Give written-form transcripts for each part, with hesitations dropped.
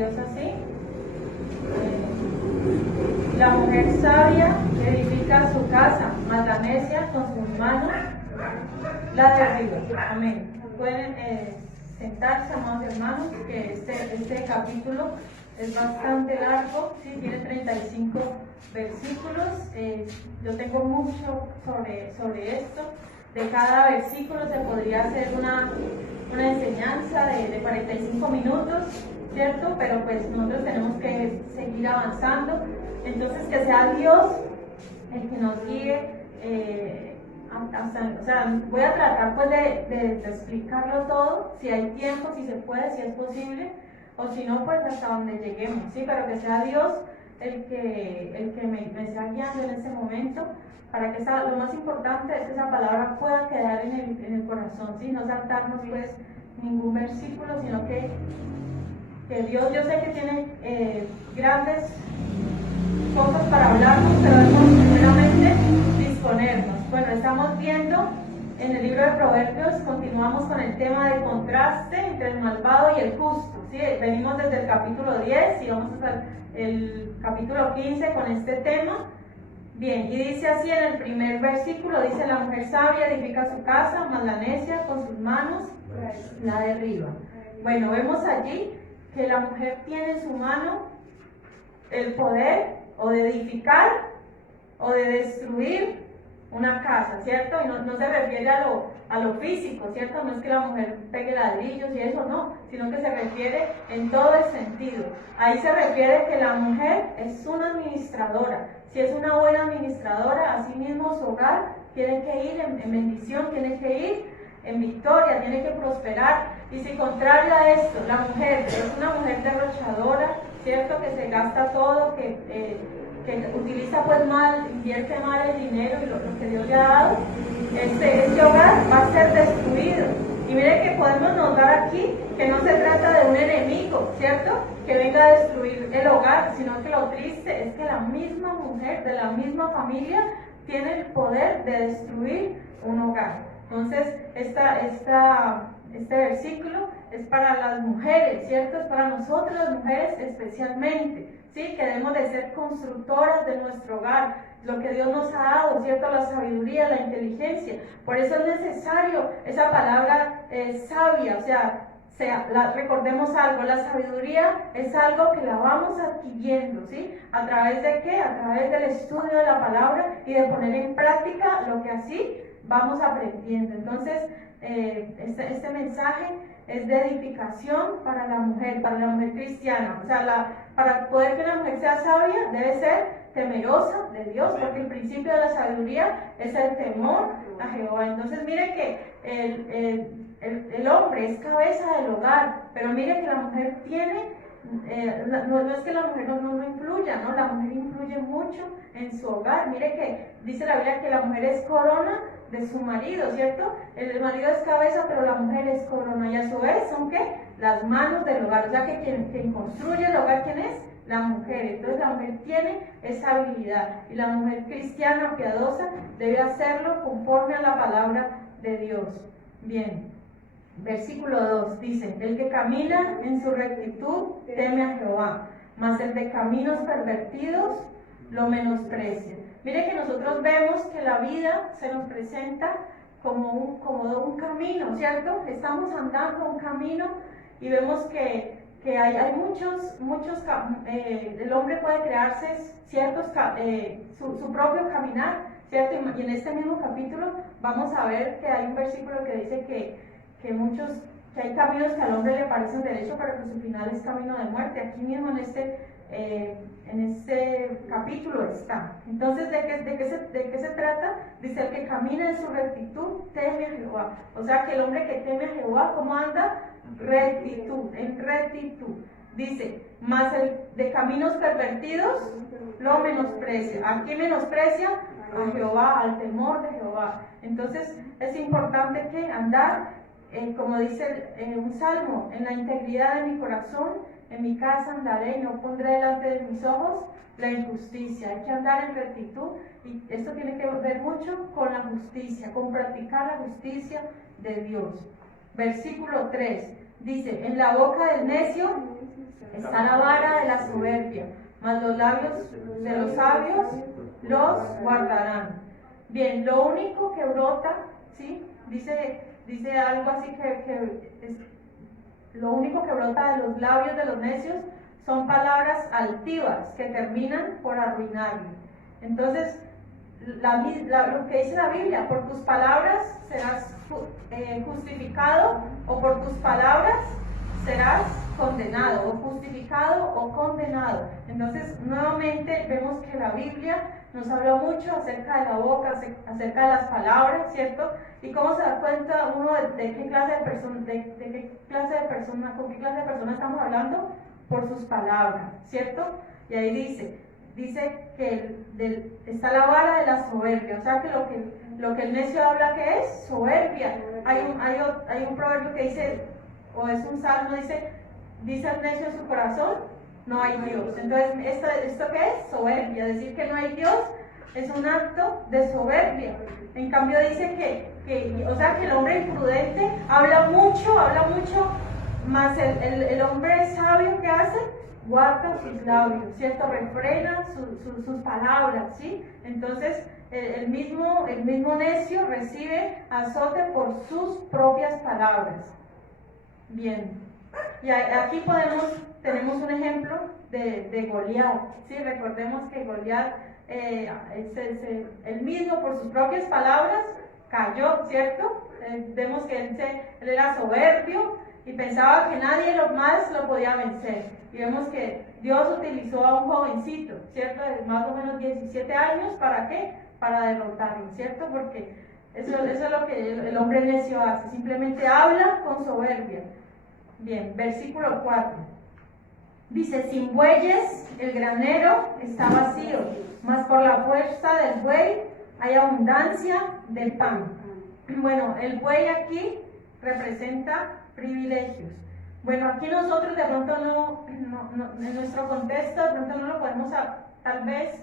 Dios así. La mujer sabia edifica su casa, mas la necia con sus manos la derriba. Amén. Pueden sentarse, amados hermanos, que este capítulo es bastante largo, ¿sí? Tiene 35 versículos. Yo tengo mucho sobre esto. De cada versículo se podría hacer una enseñanza de 45 minutos, ¿cierto? Pero pues nosotros tenemos que seguir avanzando. Entonces que sea Dios el que nos guíe. O sea, voy a tratar pues de explicarlo todo, si hay tiempo, si se puede, si es posible, o si no, pues hasta donde lleguemos, ¿sí? Pero que sea Dios el que me sea guiando en este momento, para que lo más importante es que esa palabra pueda quedar en el corazón, ¿sí? No saltarnos pues ningún versículo, sino que Dios, yo sé que tiene grandes cosas para hablarnos, pero debemos primeramente disponernos. Bueno, estamos viendo en el libro de Proverbios, continuamos con el tema del contraste entre el malvado y el justo, ¿sí? Venimos desde el capítulo 10 y vamos hasta el capítulo 15 con este tema. Bien, y dice así en el primer versículo, dice: la mujer sabia edifica su casa, mas la necia con sus manos la derriba. Bueno, vemos allí que la mujer tiene en su mano el poder o de edificar o de destruir una casa, ¿cierto? Y no se refiere a lo físico, ¿cierto? No es que la mujer pegue ladrillos y eso, no, sino que se refiere en todo el sentido. Ahí se refiere que la mujer es una administradora. Si es una buena administradora, así mismo su hogar tiene que ir en bendición, tiene que ir en victoria, tiene que prosperar. Y si contrario a esto, la mujer es una mujer derrochadora, ¿cierto? Que se gasta todo, que utiliza pues mal, invierte mal el dinero y lo que Dios le ha dado, este hogar va a ser destruido. Y mire que podemos notar aquí que no se trata de un enemigo, ¿cierto? Que venga a destruir el hogar, sino que lo triste es que la misma mujer de la misma familia tiene el poder de destruir un hogar. Entonces, este versículo es para las mujeres, ¿cierto? Es para nosotros las mujeres especialmente, ¿sí? Que debemos de ser constructoras de nuestro hogar, lo que Dios nos ha dado, ¿cierto? La sabiduría, la inteligencia. Por eso es necesario esa palabra sabia, o sea, recordemos algo, la sabiduría es algo que la vamos adquiriendo, ¿sí? ¿A través de qué? A través del estudio de la palabra y de poner en práctica lo que así vamos aprendiendo. Entonces, este mensaje es de edificación para la mujer cristiana. O sea, para poder que una mujer sea sabia, debe ser temerosa de Dios, porque el principio de la sabiduría es el temor a Jehová. Entonces, mire que el hombre es cabeza del hogar, pero mire que la mujer tiene, no es que la mujer no influya, ¿no? La mujer influye mucho en su hogar. Mire que dice la Biblia que la mujer es corona de su marido, ¿cierto? El marido es cabeza, pero la mujer es corona, y a su vez son ¿qué? Las manos del hogar. O sea que quien construye el hogar, ¿quién es? La mujer. Entonces la mujer tiene esa habilidad, y la mujer cristiana, piadosa, debe hacerlo conforme a la palabra de Dios. Bien, versículo 2 dice: el que camina en su rectitud teme a Jehová, mas el de caminos pervertidos lo menosprecia. Mire que nosotros vemos que la vida se nos presenta como un camino, ¿cierto? Estamos andando un camino y vemos que hay muchos el hombre puede crearse ciertos, su propio caminar, ¿cierto? Y en este mismo capítulo vamos a ver que hay un versículo que dice que hay caminos que al hombre le parecen derecho, pero que su final es camino de muerte. Aquí mismo en este capítulo está. Entonces, ¿de qué se trata? Dice: el que camina en su rectitud teme a Jehová. O sea que el hombre que teme a Jehová, ¿cómo anda? En rectitud. Dice: mas el de caminos pervertidos lo menosprecia. ¿A quién menosprecia? A Jehová, al temor de Jehová. Entonces es importante que andar, como dice un salmo: en la integridad de mi corazón, en mi casa andaré y no pondré delante de mis ojos la injusticia. Hay que andar en rectitud, y esto tiene que ver mucho con la justicia, con practicar la justicia de Dios. Versículo 3: Dice, en la boca del necio está la vara de la soberbia, mas los labios de los sabios los guardarán. Bien, lo único que brota, ¿sí? Dice algo así que es, lo único que brota de los labios de los necios son palabras altivas que terminan por arruinarle. Entonces, lo que dice la Biblia, por tus palabras serás justificado, o por tus palabras serás condenado, o justificado o condenado. Entonces, nuevamente vemos que la Biblia nos habla mucho acerca de la boca, acerca de las palabras, ¿cierto? Y cómo se da cuenta uno de qué clase de persona, con qué clase de persona estamos hablando, por sus palabras, ¿cierto? Y ahí dice que está la vara de la soberbia, o sea que lo que el necio habla que es soberbia. Hay un proverbio que dice, o es un salmo, dice el necio en su corazón, no hay Dios. Entonces, ¿esto qué es? Soberbia. Decir que no hay Dios es un acto de soberbia. En cambio dice que el hombre imprudente habla mucho, más el hombre sabio que hace, guarda sus labios, ¿cierto? Refrena sus palabras, ¿sí? Entonces, el mismo necio recibe azote por sus propias palabras. Bien, y aquí tenemos un ejemplo de Goliat, ¿sí? Recordemos que Goliat, él mismo por sus propias palabras cayó, ¿cierto? Vemos que él era soberbio y pensaba que nadie más lo podía vencer. Y vemos que Dios utilizó a un jovencito, ¿cierto? De más o menos 17 años, ¿para qué? Para derrotarlo, ¿cierto? Porque eso es lo que el hombre necio hace, simplemente habla con soberbia. Bien, versículo 4. Dice, sin bueyes el granero está vacío, mas por la fuerza del buey hay abundancia del pan. Bueno, el buey aquí representa privilegios. Bueno, aquí nosotros de pronto no, en nuestro contexto de pronto no lo podemos, tal vez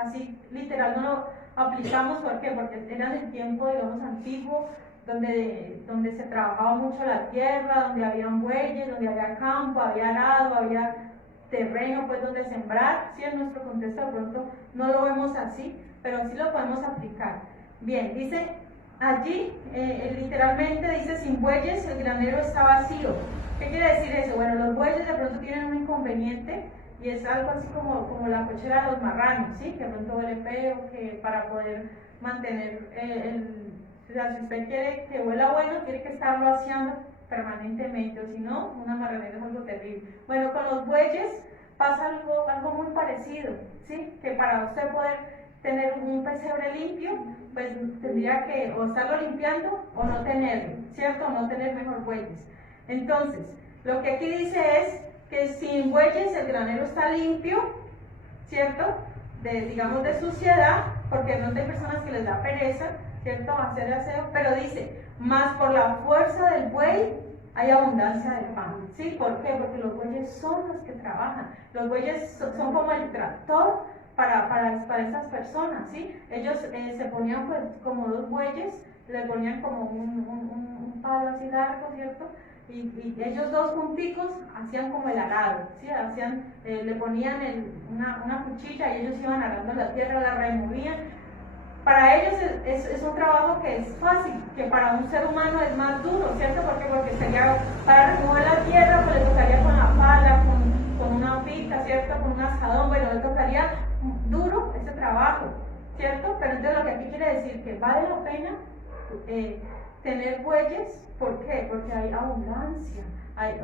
así literal no lo aplicamos. ¿Por qué? Porque era en el tiempo, digamos, antiguo, donde se trabajaba mucho la tierra, donde habían bueyes, donde había campo, había arado, había terreno pues donde sembrar. Sí, en nuestro contexto de pronto no lo vemos así, pero sí lo podemos aplicar. Bien, dice allí, literalmente dice, sin bueyes el granero está vacío. ¿Qué quiere decir eso? Bueno, los bueyes de pronto tienen un inconveniente, y es algo así como la cochera de los marranos, ¿sí? Que de pronto huele feo, que para poder mantener o sea, si usted quiere que huela bueno, tiene que estarlo haciendo permanentemente, o si no, una marranera es algo terrible. Bueno, con los bueyes pasa algo muy parecido, ¿sí? Que para usted poder tener un pesebre limpio, pues tendría que o estarlo limpiando o no tenerlo, ¿cierto? O no tener mejor bueyes. Entonces, lo que aquí dice es que sin bueyes el granero está limpio, ¿cierto? Digamos de suciedad, porque no hay personas que les da pereza, ¿cierto? Hacer aseo, pero dice, más por la fuerza del buey hay abundancia de pan, ¿sí? ¿Por qué? Porque los bueyes son los que trabajan, los bueyes son como el tractor para estas personas, ¿sí? Ellos se ponían pues como dos bueyes, le ponían como un palo así largo, ¿cierto? Y ellos dos junticos hacían como el arado, ¿sí? Le ponían una cuchilla y ellos iban arando la tierra, la removían. Para ellos es un trabajo que es fácil, que para un ser humano es más duro, ¿cierto? Porque sería, para remover la tierra, pues le tocaría con la pala, con una hojita, ¿cierto? Con un asadón, bueno, le tocaría duro ese trabajo, ¿cierto? Pero entonces lo que aquí quiere decir que vale la pena tener bueyes. ¿Por qué? Porque hay abundancia, hay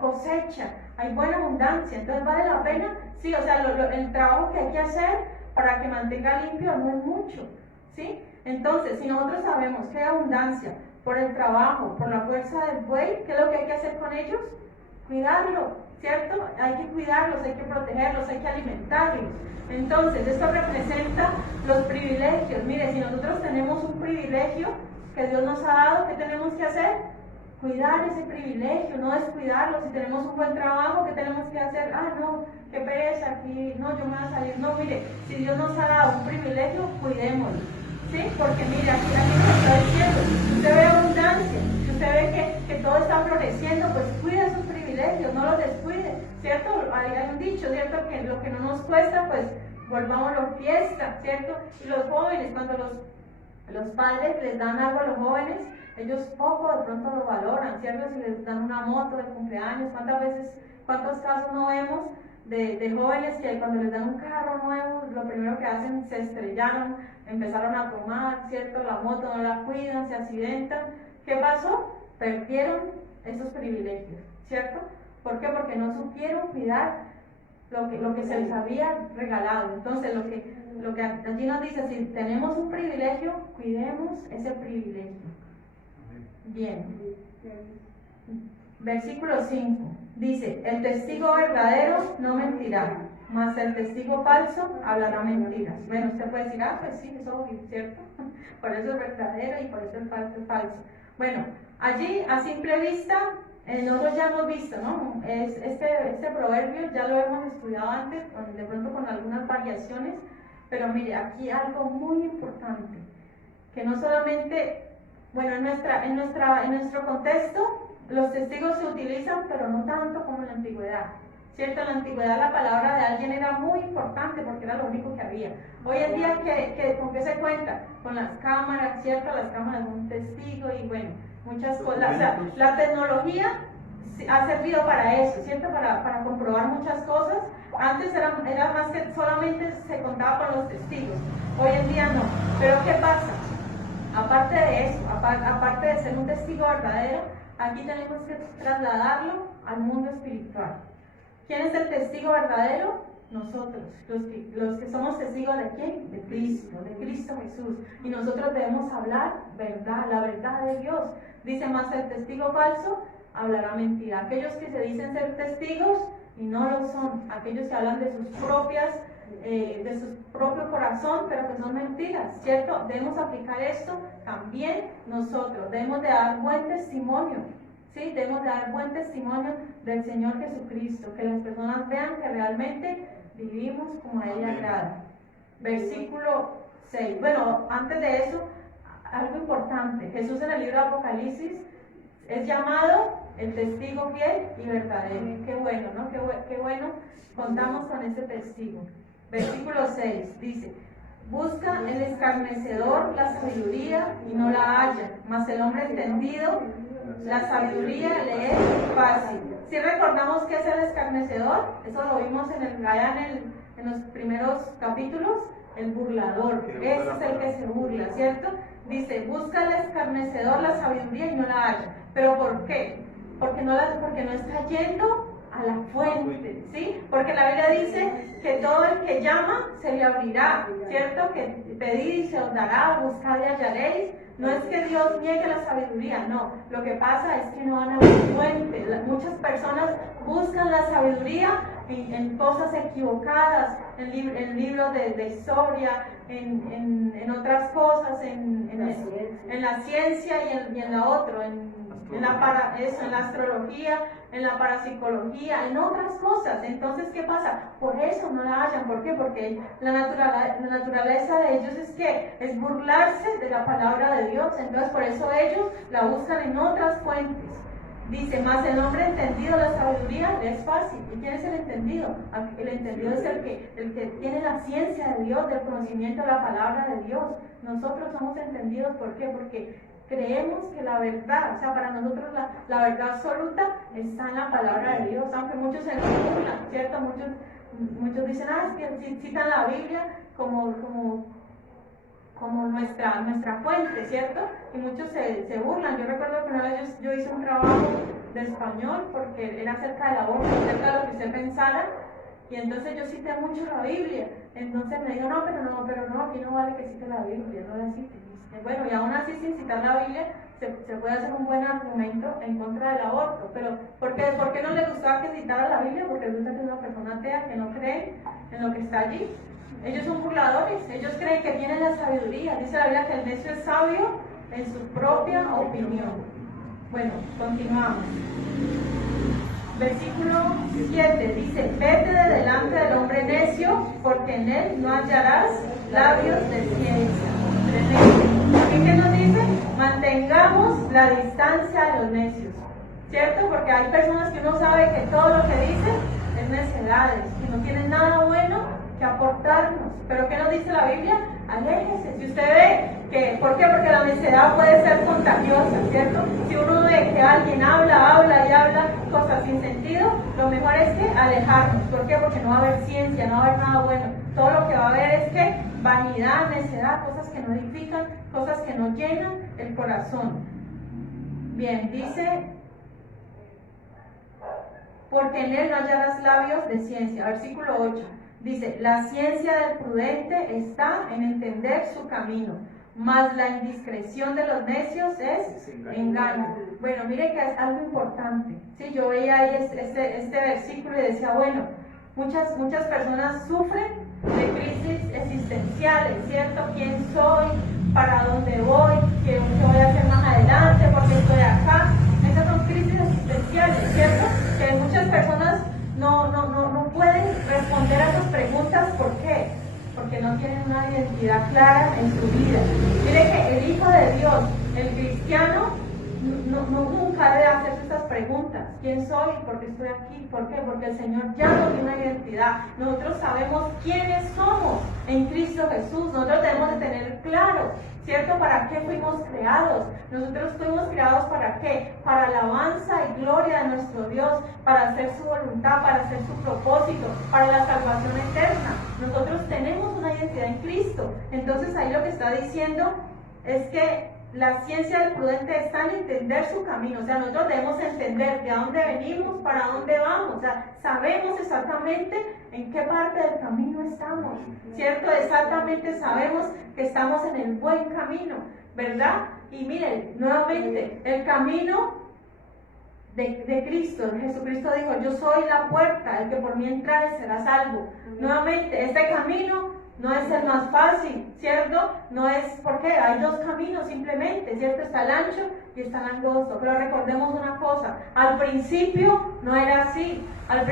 cosecha, hay buena abundancia, entonces vale la pena, sí, o sea, el trabajo que hay que hacer para que mantenga limpio no es mucho, ¿sí? Entonces, si nosotros sabemos que hay abundancia por el trabajo, por la fuerza del buey, ¿qué es lo que hay que hacer con ellos? Cuidarlo, ¿cierto? Hay que cuidarlos, hay que protegerlos, hay que alimentarlos. Entonces, esto representa los privilegios. Mire, si nosotros tenemos un privilegio que Dios nos ha dado, ¿qué tenemos que hacer? Cuidar ese privilegio, no descuidarlo. Si tenemos un buen trabajo, ¿qué tenemos que hacer? Ah, no, qué pereza aquí, no, yo me voy a salir. No, mire, si Dios nos ha dado un privilegio, cuidémoslo, ¿sí? Porque mire, aquí nos está diciendo, si usted ve abundancia, si usted ve que todo está floreciendo, pues cuida sus privilegios, no los descuide, ¿cierto? Hay un dicho, ¿cierto? Que lo que no nos cuesta, pues volvámoslo fiesta, ¿cierto? Y los jóvenes, cuando los padres les dan algo a los jóvenes, ellos poco de pronto lo valoran, ¿cierto? Si les dan una moto de cumpleaños, cuántos casos no vemos de jóvenes que cuando les dan un carro nuevo, lo primero que hacen, se estrellaron, empezaron a tomar, ¿cierto? La moto no la cuidan, se accidentan. ¿Qué pasó? Perdieron esos privilegios, ¿cierto? ¿Por qué? Porque no supieron cuidar lo que se les había regalado. Entonces, lo que allí nos dice, si tenemos un privilegio, cuidemos ese privilegio. Bien. Versículo 5 dice: el testigo verdadero no mentirá, mas el testigo falso hablará mentiras. Bueno, usted puede decir, pues sí, es obvio, ¿cierto? Por eso es verdadero y por eso es falso. Bueno, allí a simple vista, nosotros ya hemos visto, ¿no? Este proverbio ya lo hemos estudiado antes, de pronto con algunas variaciones, pero mire, aquí algo muy importante, que no solamente, bueno, en nuestro contexto, los testigos se utilizan, pero no tanto como en la antigüedad. ¿Cierto? En la antigüedad la palabra de alguien era muy importante porque era lo único que había. Hoy en día, ¿con qué se cuenta? Con las cámaras, ¿cierto? Las cámaras de un testigo y bueno, muchas cosas. O sea, la tecnología ha servido para eso, ¿cierto? Para comprobar muchas cosas. Antes era más que solamente se contaba con los testigos. Hoy en día no. Pero ¿qué pasa? Aparte de eso, aparte de ser un testigo verdadero, aquí tenemos que trasladarlo al mundo espiritual. ¿Quién es el testigo verdadero? Nosotros, los que somos testigos de quién? De Cristo Jesús. Y nosotros debemos hablar verdad, la verdad de Dios. Dice más, el testigo falso hablará mentira. Aquellos que se dicen ser testigos y no lo son. Aquellos que hablan de su propio corazón, pero que son mentiras, ¿cierto? Debemos aplicar esto también nosotros. Debemos de dar buen testimonio. Sí, debemos de dar buen testimonio del Señor Jesucristo, que las personas vean que realmente vivimos como a Él le agrada. Versículo 6. Bueno, antes de eso, algo importante. Jesús en el libro de Apocalipsis es llamado el testigo fiel y verdadero. Qué bueno, ¿no? Qué bueno, contamos con este testigo. Versículo 6 dice: busca el escarnecedor la sabiduría y no la halla, mas el hombre entendido la sabiduría le es fácil. Si recordamos qué es el escarnecedor, eso lo vimos en los primeros capítulos, el burlador. Ese es el que se burla, ¿cierto? Dice, busca el escarnecedor la sabiduría y no la halla. ¿Pero por qué? Porque no está yendo a la fuente, ¿sí? Porque la Biblia dice que todo el que llama se le abrirá, ¿cierto? Que pedid y se os dará, buscad y hallaréis. No es que Dios niegue la sabiduría, no. Lo que pasa es que no van a la fuente. Muchas personas buscan la sabiduría en cosas equivocadas, en libros de historia, en otras cosas, en la ciencia y en la otra, en la astrología, en la parapsicología, en otras cosas. Entonces, ¿qué pasa? Por eso no la hallan. ¿Por qué? Porque la naturaleza de ellos es burlarse de la palabra de Dios. Entonces, por eso ellos la buscan en otras fuentes. Dice, más el hombre entendido la sabiduría le es fácil. ¿Y quién es el entendido? El entendido es el que tiene la ciencia de Dios, del conocimiento de la palabra de Dios. Nosotros somos entendidos, ¿por qué? Porque creemos que la verdad, o sea, para nosotros la verdad absoluta está en la palabra de Dios, aunque muchos se burlan, ¿cierto? Muchos dicen, es que citan la Biblia como nuestra fuente, ¿cierto? Y muchos se burlan. Yo recuerdo que una vez yo hice un trabajo de español porque era acerca del aborto, acerca de lo que usted pensara, y entonces yo cité mucho la Biblia. Entonces me dijo, pero no, aquí no vale que cite la Biblia, no la cite. Bueno, y aún así sin citar la Biblia se puede hacer un buen argumento en contra del aborto. Pero ¿por qué no le gustaba que citara la Biblia? Porque resulta que es una persona atea que no cree en lo que está allí. Ellos son burladores, ellos creen que tienen la sabiduría. Dice la Biblia que el necio es sabio en su propia opinión. Bueno, continuamos. Versículo 7 dice, vete de delante del hombre necio, porque en él no hallarás labios de ciencia. Tremendo. ¿Y qué nos dice? Mantengamos la distancia de los necios. ¿cierto? Porque hay personas que uno sabe que todo lo que dicen es necedades, que no tienen nada bueno que aportarnos. Pero ¿qué nos dice la Biblia? Aléjese. Si usted ve que, ¿por qué? Porque la necedad puede ser contagiosa, ¿cierto? Si uno ve que alguien habla cosas sin sentido, lo mejor es que alejarnos. ¿Por qué? Porque no va a haber ciencia, no va a haber nada bueno. Todo lo que va a haber es que vanidad, necedad, cosas que no edifican, cosas que no llenan el corazón. Bien, dice, porque en él no hallarás labios de ciencia. Versículo 8. Dice, la ciencia del prudente está en entender su camino, mas la indiscreción de los necios es engaño. Bueno, mire que es algo importante. Sí, yo veía ahí este versículo y decía, bueno, muchas personas sufren de crisis existenciales, ¿cierto? ¿Quién soy? ¿Para dónde voy? ¿Qué voy a hacer más adelante? ¿Por qué estoy acá? Esas son crisis existenciales, ¿cierto? Que muchas personas no pueden responder a esas preguntas. ¿Por qué? Porque no tienen una identidad clara en su vida. Mire que el Hijo de Dios, el cristiano, nunca debe hacerse estas preguntas. ¿Quién soy? ¿Por qué estoy aquí? ¿Por qué? Porque el Señor ya nos dio una identidad. Nosotros sabemos quiénes somos en Cristo Jesús. Nosotros debemos de tener claro, ¿cierto? ¿Para qué fuimos creados? Nosotros fuimos creados ¿para qué? Para alabanza y gloria de nuestro Dios, para hacer su voluntad, para hacer su propósito, para la salvación eterna. Nosotros tenemos una identidad en Cristo. Entonces ahí lo que está diciendo es que la ciencia del prudente está en entender su camino. O sea, nosotros debemos entender de dónde venimos, para dónde vamos. O sea, sabemos exactamente en qué parte del camino estamos, ¿cierto? Exactamente sabemos que estamos en el buen camino, ¿verdad? Y miren, nuevamente, el camino de Cristo, Jesucristo dijo, yo soy la puerta, el que por mí entrare será salvo. Nuevamente, este camino no es el más fácil, ¿cierto? No es, porque hay dos caminos simplemente, ¿cierto? Está el ancho y está el angosto. Pero recordemos una cosa, al principio no era así. Al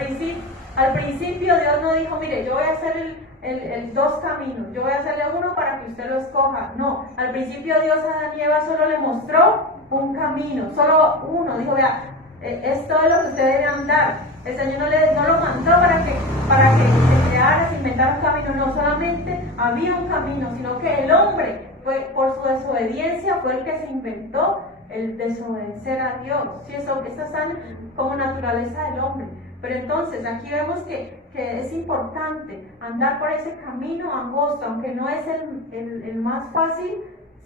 principio Dios no dijo, mire, yo voy a hacer el dos caminos, yo voy a hacerle uno para que usted lo escoja. No, al principio Dios a Adán y Eva solo le mostró un camino, solo uno. Dijo, vea, esto es lo que usted debe andar. El Señor no lo mandó para que se creara, se inventara un camino. No solamente había un camino, sino que el hombre, por su desobediencia, fue el que se inventó el desobedecer a Dios. Sí, eso está como naturaleza del hombre. Pero entonces aquí vemos que es importante andar por ese camino angosto, aunque no es el más fácil,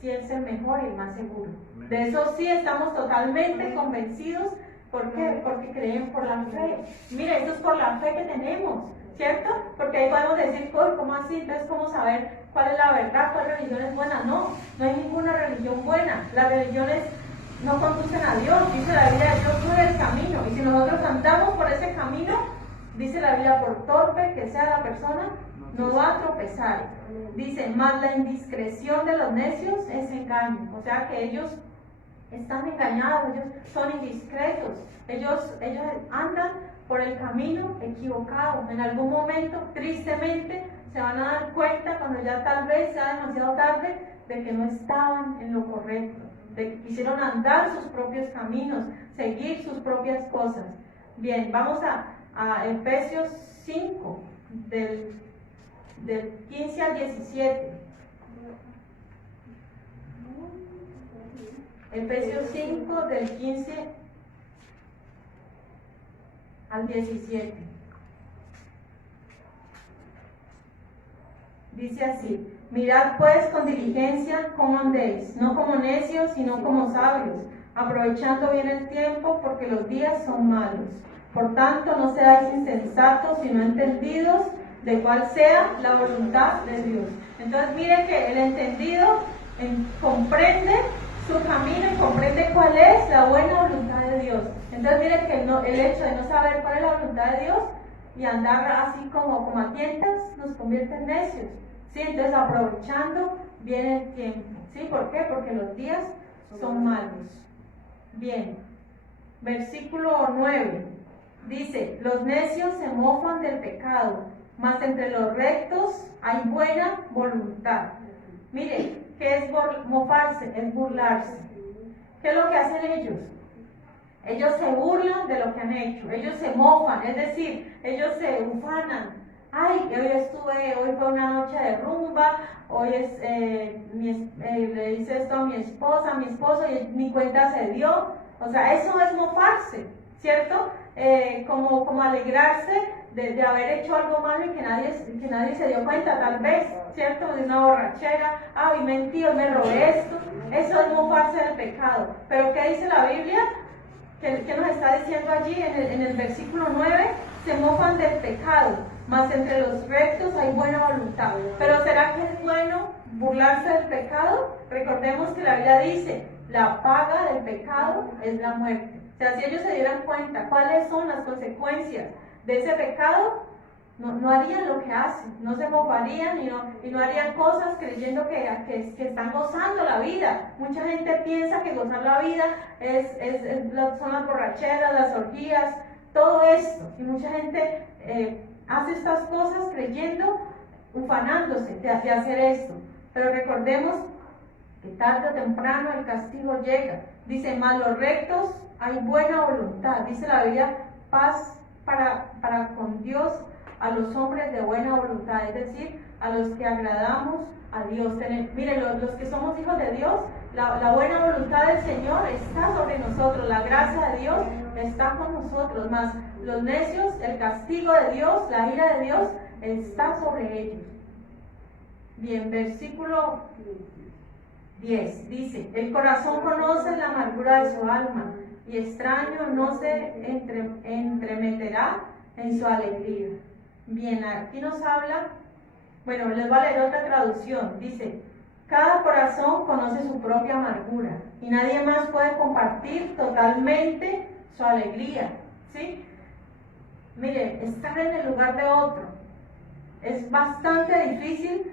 sí es el mejor y el más seguro. De eso sí estamos totalmente convencidos. ¿Por qué? Porque creen por la fe. Mire, esto es por la fe que tenemos, ¿cierto? Porque ahí podemos decir, ¿cómo así? Entonces, ¿cómo saber cuál es la verdad? ¿Cuál religión es buena? No hay ninguna religión buena. Las religiones no conducen a Dios. Dice la Biblia, Dios no es el camino. Y si nosotros andamos por ese camino, dice la Biblia, por torpe que sea la persona, no va a tropezar. Dice, más la indiscreción de los necios es engaño. O sea que ellos están engañados, ellos son indiscretos, ellos andan por el camino equivocado. En algún momento, tristemente, se van a dar cuenta cuando ya tal vez sea demasiado tarde de que no estaban en lo correcto, de que quisieron andar sus propios caminos, seguir sus propias cosas. Bien, vamos a Efesios 5, del 15 al 17. Efesios 5, del 15 al 17. Dice así: mirad pues con diligencia cómo andéis, no como necios, sino como sabios, aprovechando bien el tiempo, porque los días son malos. Por tanto, no seáis insensatos, sino entendidos de cuál sea la voluntad de Dios. Entonces, mire que el entendido comprende su camino y comprende cuál es la buena voluntad de Dios. Entonces mire que el hecho de no saber cuál es la voluntad de Dios y andar así como a tientas nos convierte en necios, ¿sí? Entonces aprovechando bien el tiempo, ¿sí? ¿Por qué? Porque los días son malos. Bien, versículo 9 dice: los necios se mofan del pecado, mas entre los rectos hay buena voluntad. Mire, ¿qué es mofarse? Es burlarse. ¿Qué es lo que hacen ellos? Ellos se burlan de lo que han hecho, ellos se mofan, es decir, ellos se ufanan. Ay, hoy fue una noche de rumba, hoy le hice esto a mi esposa, a mi esposo y ni cuenta se dio. O sea, eso es mofarse, ¿cierto? Como alegrarse de haber hecho algo malo y que nadie se dio cuenta, tal vez, ¿cierto? De una borrachera, hoy mentí, hoy me robé esto. Eso es mofarse del pecado. Pero ¿qué dice la Biblia? ¿Qué nos está diciendo allí en el versículo 9? Se mofan del pecado, mas entre los rectos hay buena voluntad. Pero ¿será que es bueno burlarse del pecado? Recordemos que la Biblia dice, la paga del pecado es la muerte. O sea, si ellos se dieran cuenta cuáles son las consecuencias de ese pecado, no harían lo que hacen, no se mofarían y no harían cosas creyendo que están gozando la vida. Mucha gente piensa que gozar la vida son las borracheras, las orgías, todo esto. Y mucha gente hace estas cosas creyendo, ufanándose de hacer esto. Pero recordemos que tarde o temprano el castigo llega. Dice, mas los rectos hay buena voluntad. Dice la Biblia, paz para con Dios a los hombres de buena voluntad, es decir, a los que agradamos a Dios. Miren, los que somos hijos de Dios, la buena voluntad del Señor está sobre nosotros, la gracia de Dios está con nosotros, más los necios, el castigo de Dios, la ira de Dios está sobre ellos. Bien, versículo 10 dice, el corazón conoce la amargura de su alma y extraño no se entremeterá en su alegría. Bien, aquí nos habla, bueno, les voy a leer otra traducción, dice, cada corazón conoce su propia amargura y nadie más puede compartir totalmente su alegría, ¿sí? Mire, estar en el lugar de otro es bastante difícil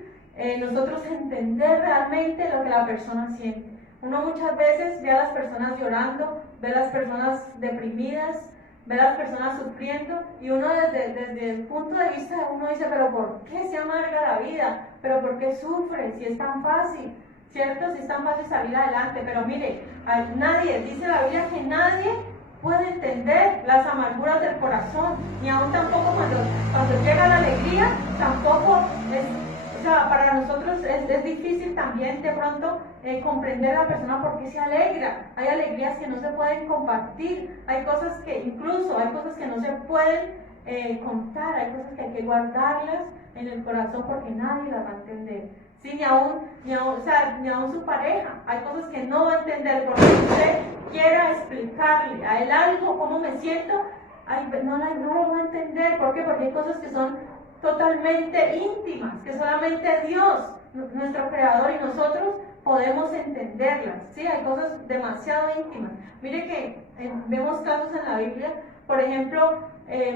nosotros entender realmente lo que la persona siente. Uno muchas veces ve a las personas llorando, ve a las personas deprimidas, ve a las personas sufriendo y uno desde el punto de vista de uno dice, pero ¿por qué se amarga la vida? ¿Pero por qué sufre? Si es tan fácil, ¿cierto? Si es tan fácil salir adelante. Pero mire, dice la Biblia que nadie puede entender las amarguras del corazón, ni aún tampoco cuando llega la alegría, tampoco o sea, para nosotros es difícil también de pronto comprender a la persona por qué se alegra. Hay alegrías que no se pueden compartir, hay cosas que no se pueden contar, hay cosas que hay que guardarlas en el corazón porque nadie las va a entender. Sí, ni aún su pareja, hay cosas que no va a entender porque usted quiera explicarle a él algo, cómo me siento, no lo va a entender. ¿Por qué? Porque hay cosas que son totalmente íntimas, que solamente Dios, nuestro Creador y nosotros podemos entenderlas, ¿sí? Hay cosas demasiado íntimas. Mire que vemos casos en la Biblia, por ejemplo,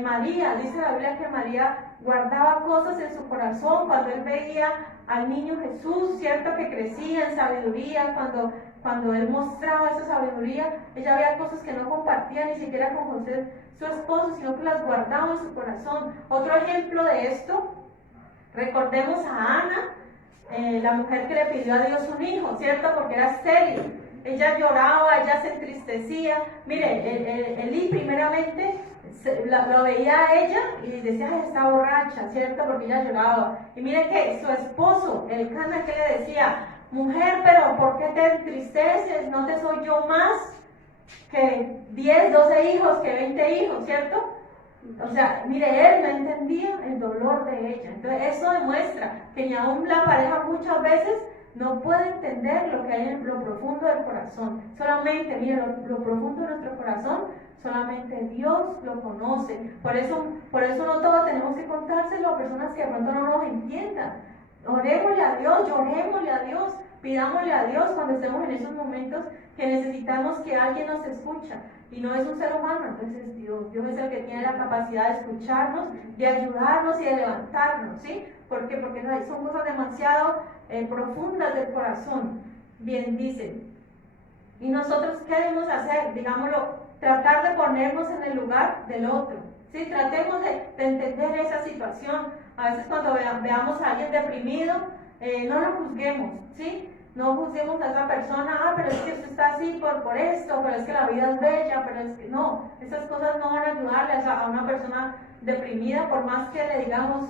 María, dice la Biblia que María guardaba cosas en su corazón cuando él veía al niño Jesús, ¿cierto? Que crecía en sabiduría, cuando él mostraba esa sabiduría, ella veía cosas que no compartía ni siquiera con José, su esposo, sino que las guardaba en su corazón. Otro ejemplo de esto, recordemos a Ana, la mujer que le pidió a Dios un hijo, ¿cierto? Porque era estéril. Ella lloraba, ella se entristecía. Mire, Elí primeramente lo veía a ella y decía, ay, está borracha, ¿cierto? Porque ella lloraba. Y mire que su esposo, Elcana, que le decía, mujer, pero ¿por qué te entristeces? ¿No te soy yo más que 10, 12 hijos, que 20 hijos, ¿cierto? O sea, mire, él no entendía el dolor de ella. Entonces eso demuestra que ni aún la pareja muchas veces no puede entender lo que hay en lo profundo del corazón. Solamente, mire, lo profundo de nuestro corazón, solamente Dios lo conoce. Por eso no todo tenemos que contárselo a personas que de pronto no nos entiendan. Orémosle a Dios, llorémosle a Dios, pidámosle a Dios cuando estemos en esos momentos que necesitamos que alguien nos escucha. Y no es un ser humano, entonces es Dios. Dios es el que tiene la capacidad de escucharnos, de ayudarnos y de levantarnos, ¿sí? ¿Por qué? Porque son cosas demasiado profundas del corazón. Bien, dice. ¿Y nosotros qué debemos hacer? Digámoslo, tratar de ponernos en el lugar del otro, ¿sí? Tratemos de entender esa situación. A veces cuando veamos a alguien deprimido, no lo juzguemos, ¿sí? No juzguemos a esa persona, pero es que usted está así por esto, pero es que la vida es bella, pero es que no, esas cosas no van a ayudarle a una persona deprimida, por más que le digamos,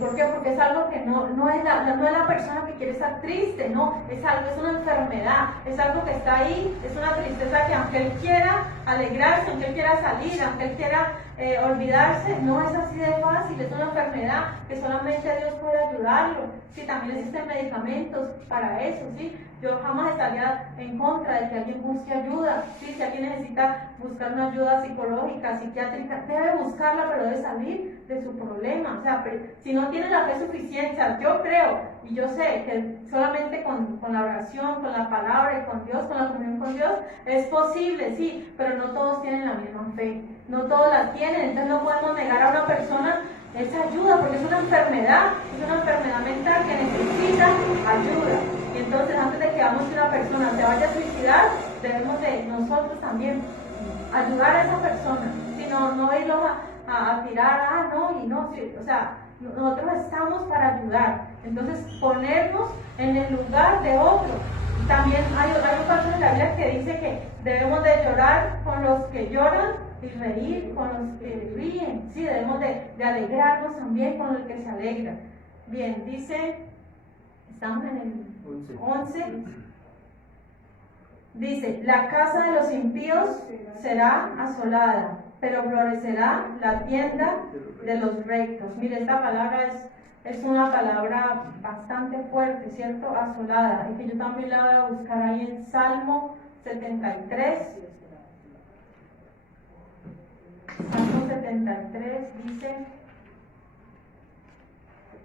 ¿por qué? Porque es algo que no es la persona que quiere estar triste, no, es una enfermedad, es algo que está ahí, es una tristeza que aunque él quiera alegrarse, aunque él quiera salir, aunque él quiera olvidarse, no es así de fácil, es una enfermedad que solamente Dios puede ayudarlo. Sí, también existen medicamentos para eso, ¿sí? Yo jamás estaría en contra de que alguien busque ayuda, ¿sí? Si alguien necesita buscar una ayuda psicológica, psiquiátrica, debe buscarla, pero debe salir de su problema. O sea, si no tiene la fe suficiente, o sea, yo creo y yo sé que solamente con la oración, con la palabra y con Dios, con la comunión con Dios, es posible, sí, pero no todos tienen la misma fe, no todos la tienen, entonces no podemos negar a una persona esa ayuda, porque es una enfermedad mental que necesita ayuda. Y entonces antes de que una persona se vaya a suicidar, debemos de nosotros también ayudar a esa persona, sino no irlos a tirar, no, y no, sí, o sea, nosotros estamos para ayudar, entonces ponernos en el lugar de otro. También hay un paso en la Biblia que dice que debemos de llorar con los que lloran y reír con los que ríen, sí, debemos de alegrarnos también con los que se alegran. Bien, dice, estamos en el 11, dice, la casa de los impíos será asolada, pero florecerá la tienda de los rectos. Mire, esta palabra es una palabra bastante fuerte, ¿cierto? Asolada, y que yo también la voy a buscar ahí en Salmo 73. Salmo 73 dice,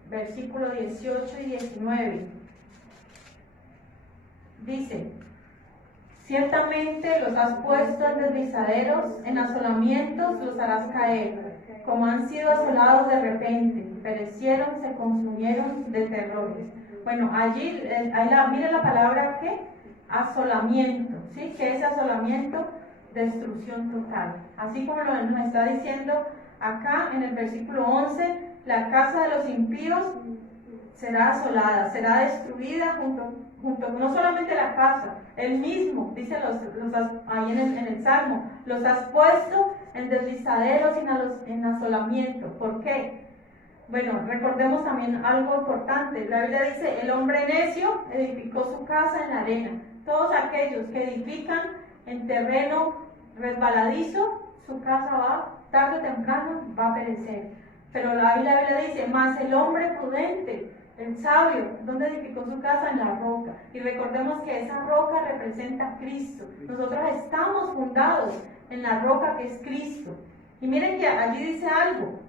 versículo 18 y 19, dice, ciertamente los has puesto en deslizaderos, en asolamientos los harás caer, como han sido asolados de repente, perecieron, se consumieron de terrores. Bueno, allí, mire la palabra que, asolamiento, ¿sí? ¿Qué es asolamiento? Destrucción total. Así como nos está diciendo acá en el versículo 11, la casa de los impíos será asolada, será destruida junto no solamente la casa, él mismo, dice ahí en el Salmo, los has puesto en deslizaderos y en asolamiento. ¿Por qué? Bueno, recordemos también algo importante. La Biblia dice, el hombre necio edificó su casa en la arena. Todos aquellos que edifican en terreno resbaladizo, su casa tarde o temprano va a perecer. Pero la Biblia dice, más el hombre prudente, el sabio, ¿dónde edificó su casa? En la roca. Y recordemos que esa roca representa a Cristo. Nosotros estamos fundados en la roca que es Cristo. Y miren que allí dice algo.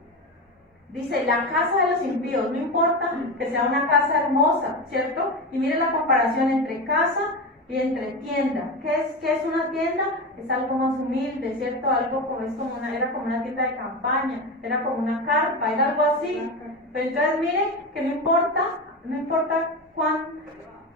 Dice, la casa de los impíos, no importa que sea una casa hermosa, ¿cierto? Y miren la comparación entre casa y entre tienda. ¿Qué es una tienda? Es algo más humilde, ¿cierto? Algo como era como una tienda de campaña, era como una carpa, era algo así. Pero entonces miren que no importa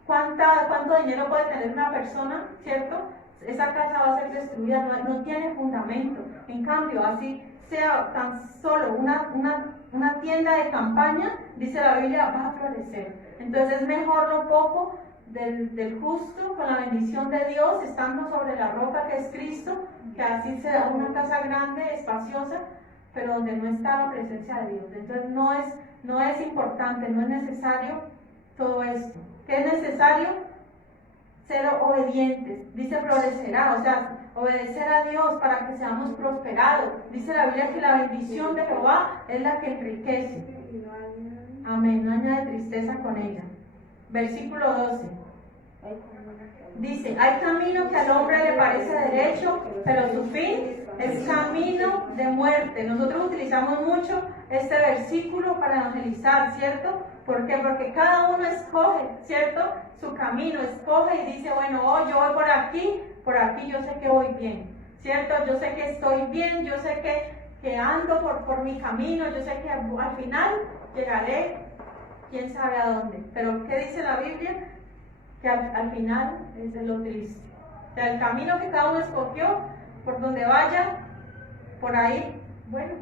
cuánto dinero puede tener una persona, ¿cierto? Esa casa va a ser destruida, no tiene fundamento. En cambio, así sea tan solo una tienda de campaña, dice la Biblia, va a florecer. Entonces es mejor lo poco del justo, con la bendición de Dios, estando sobre la roca que es Cristo, que así sea una casa grande, espaciosa, pero donde no está la presencia de Dios. Entonces no es importante, no es necesario todo esto. ¿Qué es necesario? Ser obedientes. Dice florecerá, o sea, obedecer a Dios para que seamos prosperados. Dice la Biblia que la bendición de Jehová es la que enriquece. Amén, no añade tristeza con ella. Versículo 12. Dice, hay camino que al hombre le parece derecho, pero su fin es camino de muerte. Nosotros utilizamos mucho este versículo para evangelizar, ¿cierto? ¿Por qué? Porque cada uno escoge, ¿cierto? Su camino, escoge y dice, bueno, yo voy por aquí yo sé que voy bien, ¿cierto? Yo sé que estoy bien, yo sé que ando por mi camino, yo sé que al final llegaré, quién sabe a dónde. Pero ¿qué dice la Biblia? Que al final es de lo triste. O sea, el camino que cada uno escogió, por donde vaya, por ahí, bueno,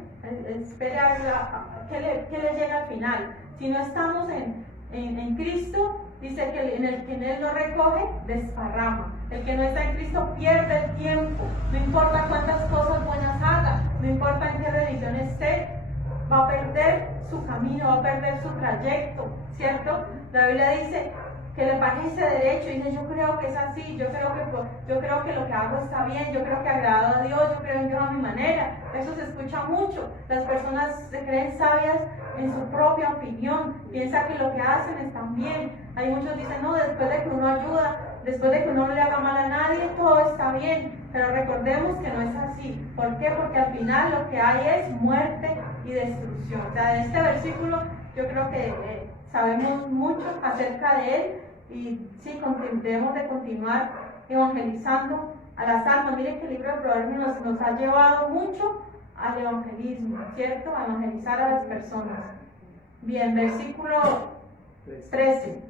espere a que le llega al final. Si no estamos en Cristo, dice que en el que Él no recoge, desparrama. El que no está en Cristo pierde el tiempo. No importa cuántas cosas buenas haga, no importa en qué religión esté, va a perder su camino, va a perder su trayecto, ¿cierto? La Biblia dice que le parece derecho y dice, yo creo que es así, yo creo que lo que hago está bien, yo creo que agrado a Dios, yo creo en Dios a mi manera. Eso se escucha mucho. Las personas se creen sabias en su propia opinión, piensan que lo que hacen está bien. Hay muchos que dicen, no, después de que uno ayuda, después de que uno no le haga mal a nadie, todo está bien. Pero recordemos que no es así. ¿Por qué? Porque al final lo que hay es muerte y destrucción. O sea, de este versículo yo creo que sabemos mucho acerca de él y sí, debemos de continuar evangelizando a las almas. Miren que el libro de Proverbios nos ha llevado mucho al evangelismo, ¿cierto? A evangelizar a las personas. Bien, versículo 13.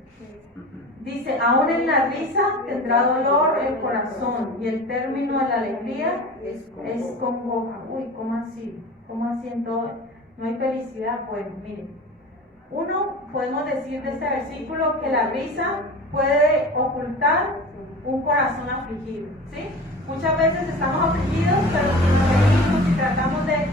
Dice, aún en la risa tendrá dolor el corazón y el término de la alegría es congoja. Uy, ¿cómo así? ¿Cómo así en todo? No hay felicidad. Bueno, miren. Uno, podemos decir de este versículo que la risa puede ocultar un corazón afligido, ¿sí? Muchas veces estamos afligidos, pero si nos reímos y tratamos de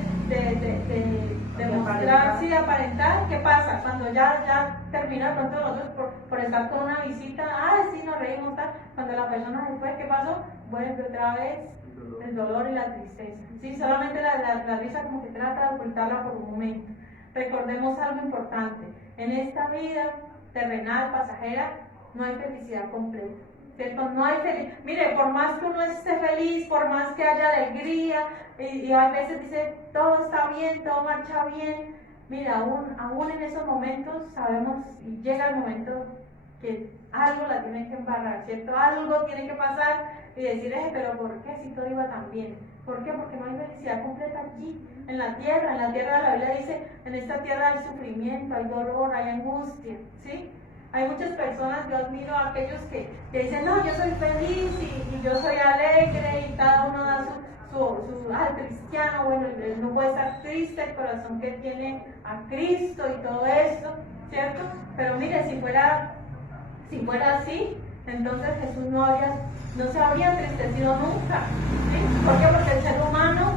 mostrar, sí, de aparentar, ¿qué pasa? Cuando ya termina de pronto nosotros por estar con una visita, sí, nos reímos, tal. Cuando la persona se fue, ¿qué pasó? Vuelve otra vez el dolor y la tristeza, ¿sí? Solamente la risa como que trata de ocultarla por un momento. Recordemos algo importante, en esta vida terrenal, pasajera, no hay felicidad completa, ¿cierto? No hay felicidad. Mire, por más que uno esté feliz, por más que haya alegría, y a veces dice, todo está bien, todo marcha bien, mire, aún en esos momentos sabemos, y llega el momento que algo la tiene que embarrar, ¿cierto? Algo tiene que pasar y decir, pero ¿por qué si todo iba tan bien? ¿Por qué? Porque no hay felicidad completa aquí, en la tierra la Biblia dice, en esta tierra hay sufrimiento, hay dolor, hay angustia, ¿sí? Hay muchas personas, yo admiro a aquellos que dicen, no, yo soy feliz y yo soy alegre y cada uno da al cristiano, bueno, no puede estar triste, el corazón que tiene a Cristo y todo esto, ¿cierto? Pero mire, si fuera así, entonces Jesús no se habría entristecido nunca, ¿sí? ¿Por qué? Porque el ser humano,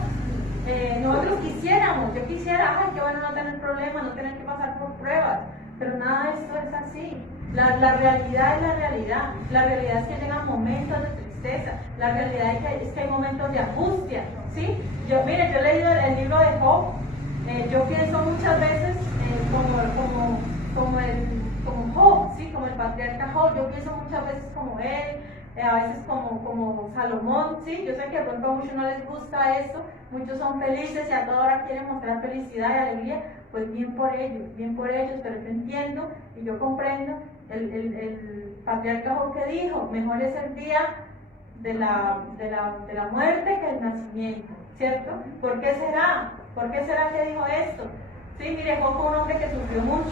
nosotros yo quisiera, qué bueno no tener problemas, no tener que pasar por pruebas, pero nada de esto es así. La realidad es la realidad. La realidad es que llegan momentos de tristeza. La realidad es que hay momentos de angustia, ¿sí? Yo he leído el libro de Job. Yo pienso muchas veces como Job, ¿sí? Como el patriarca Job. Yo pienso muchas veces como él, a veces como Salomón, ¿sí? Yo sé que de pronto a muchos no les gusta esto, muchos son felices y a toda hora quieren mostrar felicidad y alegría, pues bien por ellos, pero yo entiendo y yo comprendo el patriarca Job que dijo, mejor es el día de la muerte que el nacimiento, ¿cierto? ¿Por qué será? ¿Por qué será que dijo esto? Sí, mire, Job fue un hombre que sufrió mucho,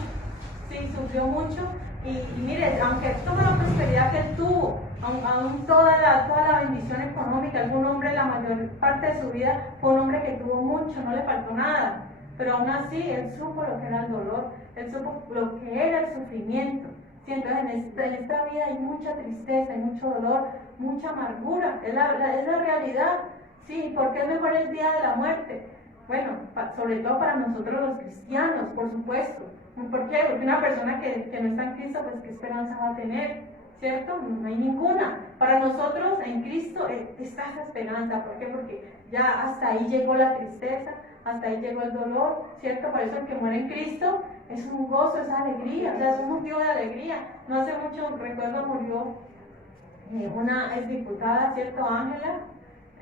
sí, sufrió mucho. Y mire, aunque toda la prosperidad que él tuvo, aún toda la bendición económica, algún hombre la mayor parte de su vida fue un hombre que tuvo mucho, no le faltó nada, pero aún así él supo lo que era el dolor, él supo lo que era el sufrimiento. ¿Sí? Entonces en esta vida hay mucha tristeza, hay mucho dolor, mucha amargura, es la realidad. Sí, porque es mejor el día de la muerte. Bueno, sobre todo para nosotros los cristianos, por supuesto. ¿Por qué? Porque una persona que no está en Cristo, pues ¿qué esperanza va a tener? ¿Cierto? No hay ninguna. Para nosotros en Cristo está esa esperanza. ¿Por qué? Porque ya hasta ahí llegó la tristeza, hasta ahí llegó el dolor, ¿cierto? Por eso el que muere en Cristo es un gozo, es alegría, o sea, es un motivo de alegría. No hace mucho, recuerdo, murió una exdiputada, ¿cierto? Ángela,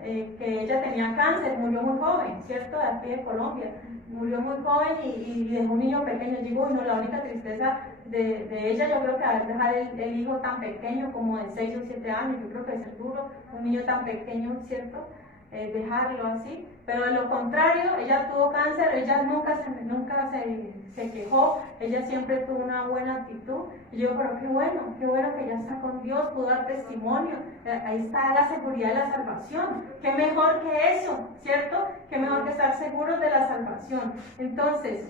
que ella tenía cáncer, murió muy joven, ¿cierto? De aquí de Colombia. Murió muy joven y dejó un niño pequeño. Digo, no, la única tristeza de ella, yo creo que al dejar el hijo tan pequeño, como de 6 o 7 años, yo creo que es duro, un niño tan pequeño, ¿cierto? Dejarlo así, pero de lo contrario, ella tuvo cáncer, ella nunca se quejó, ella siempre tuvo una buena actitud, y yo, pero qué bueno que ella está con Dios, pudo dar testimonio, ahí está la seguridad de la salvación, qué mejor que eso, ¿cierto? Qué mejor que estar seguros de la salvación. Entonces,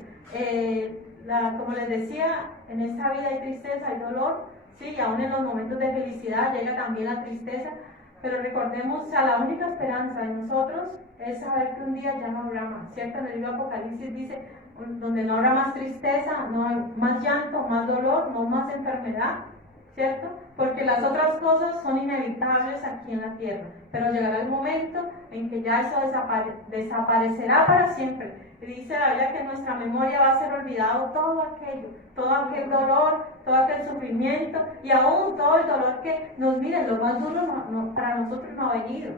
como les decía, en esta vida hay tristeza, hay dolor, sí, y aún en los momentos de felicidad llega también la tristeza. Pero recordemos, la única esperanza de nosotros es saber que un día ya no habrá más, ¿cierto? En el libro de Apocalipsis dice, donde no habrá más tristeza, no hay más llanto, más dolor, no más enfermedad, ¿cierto? Porque las otras cosas son inevitables aquí en la tierra, pero llegará el momento en que ya eso desaparecerá para siempre. Y dice la Biblia que en nuestra memoria va a ser olvidado todo aquello, todo aquel dolor, todo aquel sufrimiento y aún todo el dolor que nos, miren, lo más duro para nosotros no ha venido,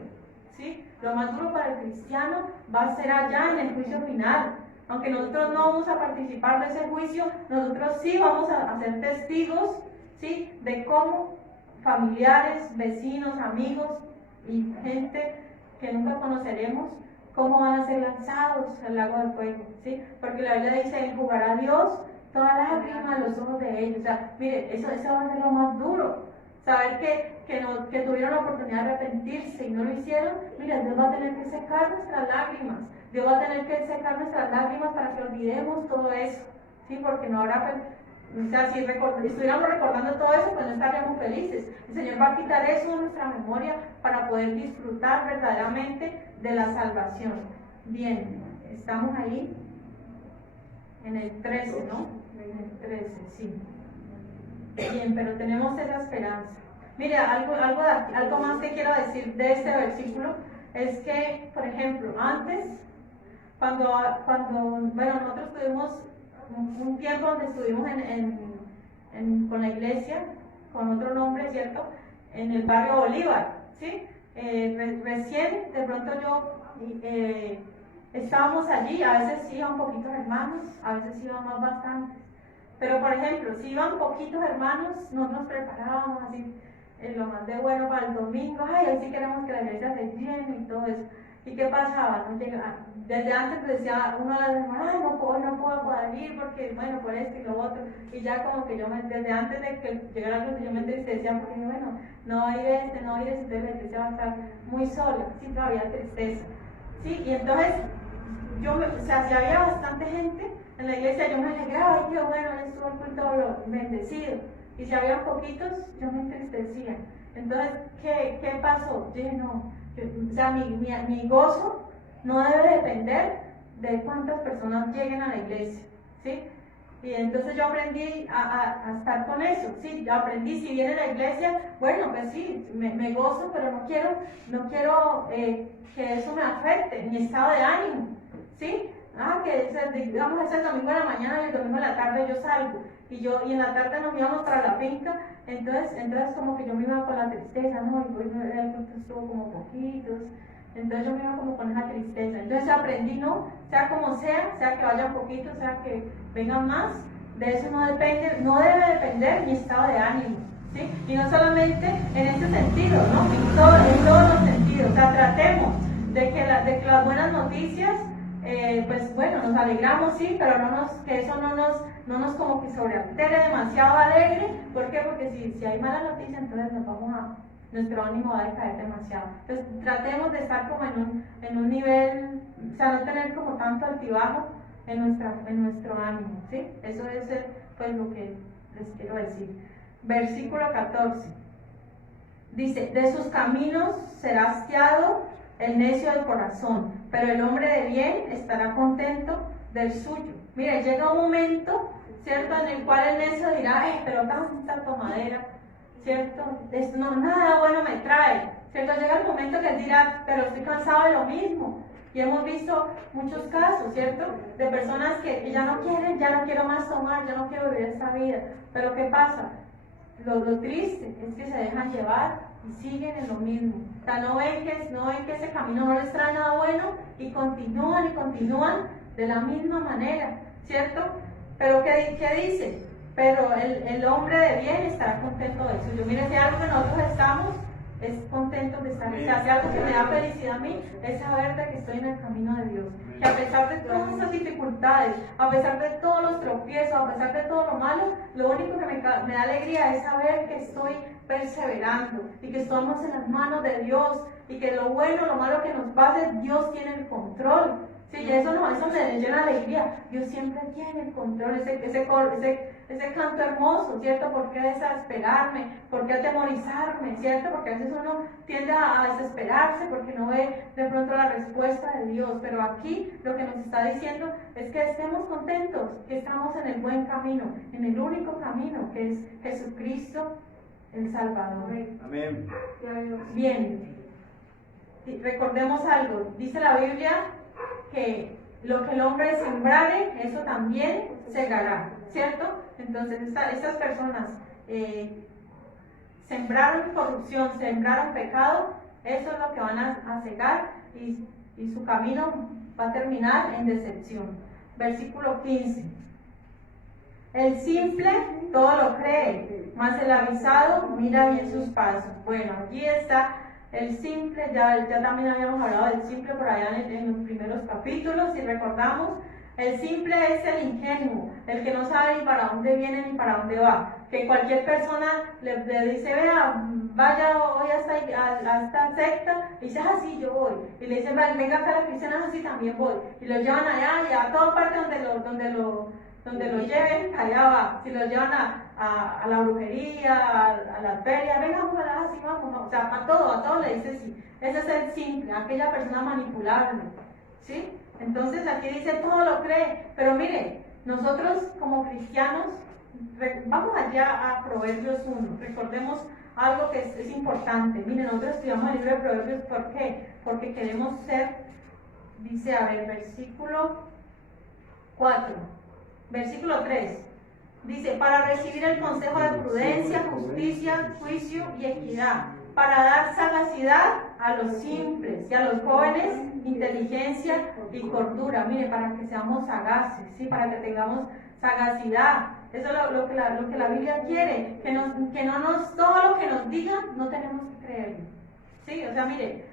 ¿sí? Lo más duro para el cristiano va a ser allá en el juicio final. Aunque nosotros no vamos a participar de ese juicio, nosotros sí vamos a ser testigos, ¿sí?, de cómo familiares, vecinos, amigos y gente que nunca conoceremos, cómo van a ser lanzados al lago de fuego, ¿sí? Porque la Biblia dice, enjugará a Dios toda lágrima de los ojos de ellos. O sea, mire, eso va a ser lo más duro. Saber que tuvieron la oportunidad de arrepentirse y no lo hicieron, mire, Dios va a tener que secar nuestras lágrimas. Dios va a tener que secar nuestras lágrimas para que olvidemos todo eso, ¿sí? Porque no habrá... O sea, si estuviéramos recordando todo eso, pues no estaríamos felices. El Señor va a quitar eso de nuestra memoria para poder disfrutar verdaderamente de la salvación. Bien, estamos ahí en el 13, ¿no? En el 13, sí. Bien, pero tenemos esa esperanza. Mira, algo más que quiero decir de este versículo es que, por ejemplo, antes, cuando bueno, nosotros tuvimos un tiempo donde estuvimos con la iglesia, con otro nombre, ¿cierto? En el barrio Bolívar, ¿sí? Recién, de pronto estábamos allí, a veces iban poquitos hermanos, a veces iban más bastantes. Pero, por ejemplo, si iban poquitos hermanos, nosotros preparábamos así lo más de bueno para el domingo. Ay, hoy sí queremos que la iglesia se llene y todo eso. ¿Y qué pasaba? No llegaba. Desde antes decía uno de los hermanos, ay, no puedo poder ir porque, bueno, por esto y lo otro. Y ya como que desde antes de que llegara el grupo, yo me entristecía porque, bueno, no va a ir entonces la iglesia va a estar muy sola. Sí, todavía tristeza. Sí, y entonces, si había bastante gente en la iglesia, yo me alegraba, ay, qué bueno, estuvo el culto bendecido. Y si había poquitos, yo me entristecía. Entonces, ¿qué pasó? Yo dije, no, o sea, mi gozo no debe depender de cuántas personas lleguen a la iglesia, ¿sí? Y entonces yo aprendí a estar con eso, ¿sí? Yo aprendí, si viene a la iglesia, bueno, pues sí, me gozo, pero no quiero que eso me afecte mi estado de ánimo, ¿sí? Digamos, ese domingo en la mañana y el domingo en la tarde yo salgo y en la tarde nos íbamos para la finca, entonces como que yo me iba con la tristeza, ¿no? Y hoy el culto estuvo como poquitos, entonces yo me iba como con esa tristeza. Entonces aprendí, ¿no? Sea como sea que vayan poquitos, sea que vengan más, de eso no debe depender mi estado de ánimo, ¿sí? Y no solamente en este sentido, ¿no? En todos los sentidos. O sea, tratemos de que las buenas noticias, pues bueno, nos alegramos, sí, pero que eso no nos como que sobrealtere demasiado alegre. ¿Por qué? Porque si hay mala noticia, entonces nuestro ánimo va a decaer demasiado. Entonces tratemos de estar como en un nivel, o sea, no tener como tanto altibajo en nuestro ánimo, ¿sí? Eso es pues lo que les quiero decir. Versículo 14. Dice, de sus caminos será hastiado el necio del corazón, pero el hombre de bien estará contento del suyo. Mire, llega un momento, ¿cierto?, en el cual el necio dirá, pero tanta tomadera, ¿cierto? Nada bueno me trae, ¿cierto? Llega el momento que él dirá, pero estoy cansado de lo mismo. Y hemos visto muchos casos, ¿cierto?, de personas que ya no quiero más tomar, ya no quiero vivir esta vida. Pero ¿qué pasa? Lo triste es que se dejan llevar y siguen en lo mismo. O sea, no ven que ese camino no les trae nada bueno y continúan de la misma manera, ¿cierto? Pero ¿qué dice? Pero el hombre de bien estará contento de eso. Yo, mire, si algo que nosotros estamos es contento de estar, o sea, si algo que me da felicidad a mí es saber de que estoy en el camino de Dios, que a pesar de todas esas dificultades, a pesar de todos los tropiezos, a pesar de todo lo malo, lo único que me da alegría es saber que estoy perseverando y que estamos en las manos de Dios y que lo bueno, lo malo que nos pase, Dios tiene el control, Sí, eso no, eso me llena de alegría. Dios siempre tiene el control, ese canto hermoso, ¿cierto? ¿Por qué desesperarme? ¿Por qué atemorizarme? ¿Cierto? Porque a veces uno tiende a desesperarse porque no ve de pronto la respuesta de Dios. Pero aquí lo que nos está diciendo es que estemos contentos, que estamos en el buen camino, en el único camino, que es Jesucristo el Salvador. Amén. Bien, recordemos algo, dice la Biblia que lo que el hombre sembrare, eso también segará, ¿cierto? Entonces estas personas sembraron corrupción, sembraron pecado, eso es lo que van a segar y su camino va a terminar en decepción. Versículo 15. El simple todo lo cree, mas el avisado mira bien sus pasos. Bueno, aquí está el simple, ya también habíamos hablado del simple por allá en los primeros capítulos, si recordamos. El simple es el ingenuo, el que no sabe ni para dónde viene ni para dónde va. Que cualquier persona le dice, vea, vaya hoy a esta secta, y dice, sí, yo voy. Y le dicen, venga acá a la cristiana, sí, también voy. Y lo llevan allá y a toda parte donde lo lleven, allá va. Si lo llevan a la brujería, a las ferias, venga, sí, vamos. O sea, a todo le dice sí. Ese es el simple, aquella persona manipulable, ¿sí? Entonces aquí dice todo lo cree, pero mire, nosotros como cristianos, vamos allá a Proverbios 1, recordemos algo que es importante. Mire, nosotros estudiamos el libro de Proverbios, ¿por qué? Porque queremos ser, dice, a ver, versículo 4, versículo 3, dice, para recibir el consejo de prudencia, justicia, juicio y equidad, para dar sagacidad a los simples y a los jóvenes, inteligencia y cordura. Mire, para que seamos sagaces, ¿sí? Para que tengamos sagacidad. Eso es lo que la Biblia quiere, que no nos, todo lo que nos digan, no tenemos que creerlo. ¿Sí? O sea, mire,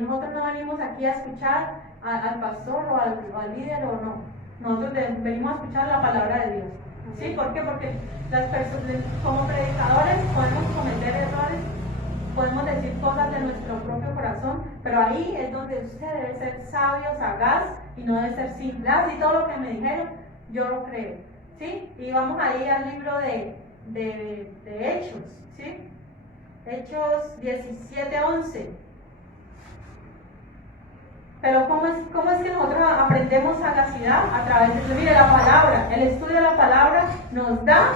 nosotros no venimos aquí a escuchar al pastor o al líder o no. Nosotros venimos a escuchar la palabra de Dios. ¿Sí? ¿Por qué? Porque las personas, como predicadores, podemos cometer errores, podemos decir cosas de nuestro propio corazón, pero ahí es donde usted debe ser sabio, sagaz y no debe ser simple. Y todo lo que me dijeron, yo lo creo. ¿Sí? Y vamos ahí al libro de Hechos, ¿sí? Hechos 17:11. Pero ¿cómo es que nosotros aprendemos sagacidad? A través de, mire, la palabra, el estudio de la palabra nos da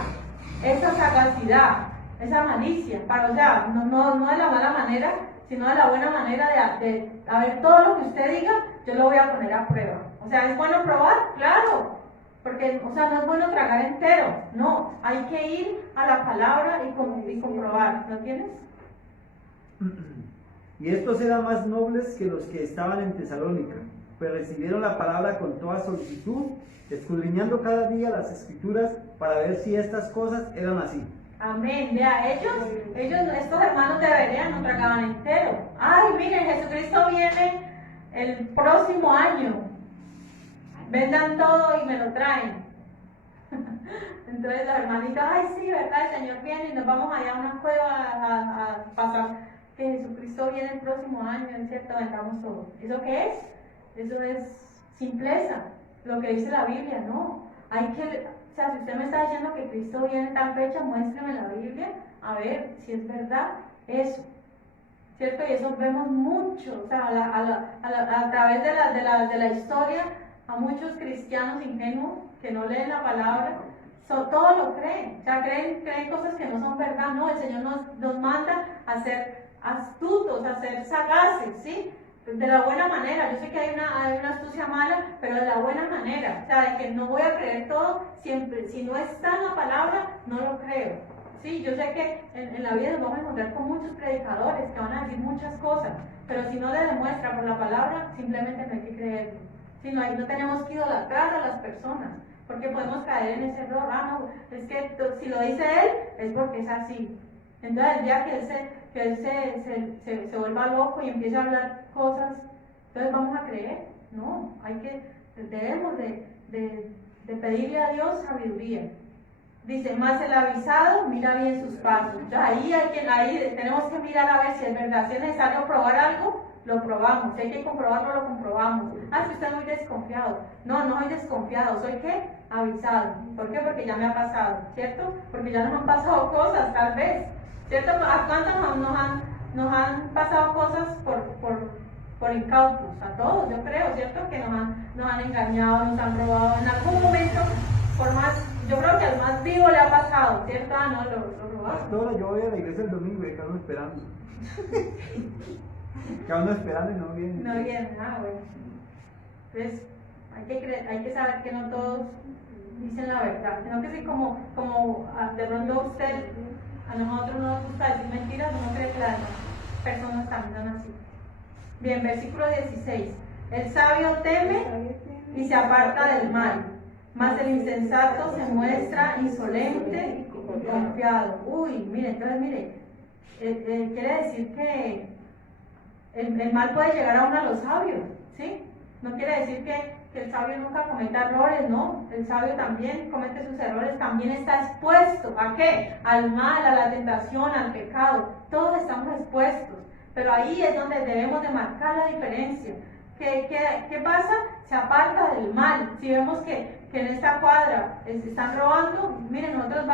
esa sagacidad, esa malicia, o sea, no de la mala manera, sino de la buena manera de a ver, todo lo que usted diga, yo lo voy a poner a prueba. O sea, ¿es bueno probar? Claro, porque, o sea, no es bueno tragar entero, no, hay que ir a la palabra y comprobar, ¿lo tienes? Y estos eran más nobles que los que estaban en Tesalónica, pues recibieron la palabra con toda solicitud, escudriñando cada día las escrituras para ver si estas cosas eran así. Amén. Vea, estos hermanos de Berea no tragaban entero. Ay, miren, Jesucristo viene el próximo año. Vendan todo y me lo traen. Entonces los hermanitos, ay, sí, verdad, el Señor viene y nos vamos allá a una cueva a pasar. Que Jesucristo viene el próximo año, es cierto, vendamos todo. ¿Eso qué es? Eso es simpleza, lo que dice la Biblia, no. Hay que, o sea, si usted me está diciendo que Cristo viene en tal fecha, muéstrame la Biblia, a ver si es verdad eso. ¿Cierto? Y eso vemos mucho, o sea, a través de la historia, a muchos cristianos ingenuos que no leen la palabra, todo lo creen, o sea, creen cosas que no son verdad. No, el Señor nos manda a ser astutos, a ser sagaces, ¿sí? De la buena manera. Yo sé que hay una astucia mala, pero de la buena manera, o sea, de que no voy a creer todo siempre, si no está en la palabra, no lo creo. Sí, yo sé que en la vida nos vamos a encontrar con muchos predicadores que van a decir muchas cosas, pero si no le demuestra por la palabra, simplemente no hay que creerlo. Si no tenemos que idolatrar a las personas, porque podemos caer en ese error. No, es que si lo dice él, es porque es así. Entonces el día que él se vuelva loco y empiece a hablar cosas, entonces vamos a creer. No, debemos de pedirle a Dios sabiduría. Dice, más el avisado mira bien sus pasos. Entonces ahí tenemos que mirar a ver si es verdad. Si es necesario probar algo, lo probamos. Si hay que comprobarlo, lo comprobamos. Ah, si usted es muy desconfiado. No, no soy desconfiado. ¿Soy qué? Avisado. ¿Por qué? Porque ya me ha pasado, ¿cierto? Porque ya nos han pasado cosas, tal vez. ¿Cierto? ¿A cuántos nos han pasado cosas por incautos? A todos, yo creo, ¿cierto? Que nos han engañado, nos han robado. En algún momento, por más, yo creo que al más vivo le ha pasado, ¿cierto? Ah, no, lo robaron. Pastora, yo voy a la iglesia el domingo y quedo esperando. Quedo esperando y no viene. No viene, bueno. Entonces, hay que saber que no todos dicen la verdad, sino que si como de pronto usted, a nosotros no nos gusta decir mentiras, no cree que las personas también son así. Bien, versículo 16. El sabio teme y se aparta del mal, mas el insensato se muestra insolente y confiado. Uy, mire, entonces mire, quiere decir que el mal puede llegar aún a los sabios, ¿sí? No quiere decir que el sabio nunca cometa errores, no. El sabio también comete sus errores, también está expuesto. ¿A qué? Al mal, a la tentación, al pecado. Todos estamos expuestos. Pero ahí es donde debemos de marcar la diferencia. ¿Qué pasa? Se aparta del mal. Si vemos que en esta cuadra se están robando, miren, nosotros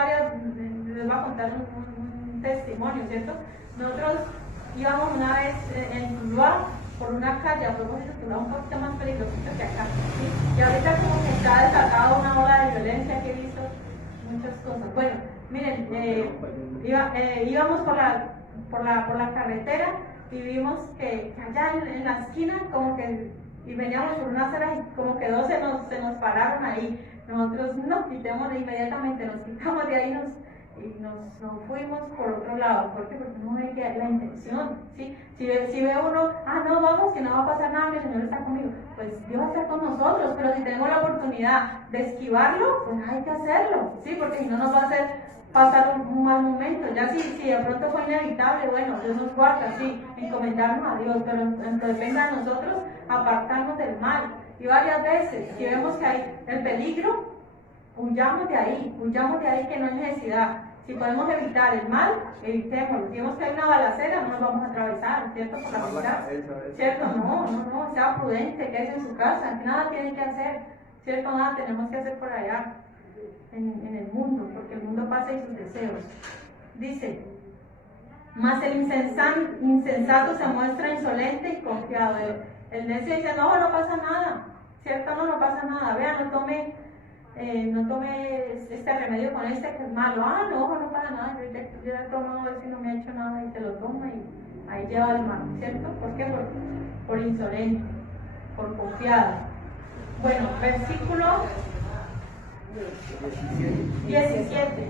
les voy a contar un testimonio, ¿cierto? Nosotros íbamos una vez en Tuluá por una calle, a propósito, Tuluá un poquito más peligrosito que acá, ¿sí? Y ahorita como que está desatado una ola de violencia que he visto muchas cosas. Bueno, miren, íbamos por la carretera y vimos que allá en la esquina como que, y veníamos por una acera y como que dos se nos pararon ahí. Nosotros nos quitamos inmediatamente, nos quitamos de ahí y nos fuimos por otro lado. ¿Por qué? Porque no ve que la intención, ¿sí? Si ve uno, no vamos, que no va a pasar nada, que el Señor está conmigo, pues Dios está con nosotros, pero si tenemos la oportunidad de esquivarlo, pues hay que hacerlo, ¿sí? Porque si no nos va a hacer pasar un mal momento. Ya si de pronto fue inevitable, bueno, Dios nos guarda, sí, encomendarnos a Dios, pero depende de nosotros apartarnos del mal. Y varias veces, si vemos que hay el peligro, huyamos de ahí que no hay necesidad. Si podemos evitar el mal, evitémoslo. Si vemos que hay una balacera, no nos vamos a atravesar, ¿cierto? Por la mitad, ¿cierto? No, sea prudente, quédese en su casa, que nada tiene que hacer, ¿cierto? Nada tenemos que hacer por allá, en el mundo, porque el mundo pasa y sus deseos. Dice, mas el insensato se muestra insolente y confiado. El necio dice, no pasa nada, ¿cierto? No pasa nada. Vea, no tome este remedio con este que es malo. No pasa nada, yo ya he tomado a ver si no me ha hecho nada, y se lo toma y ahí lleva el mal, ¿cierto? ¿Por qué? Por insolente, por confiado. Bueno, versículo 17.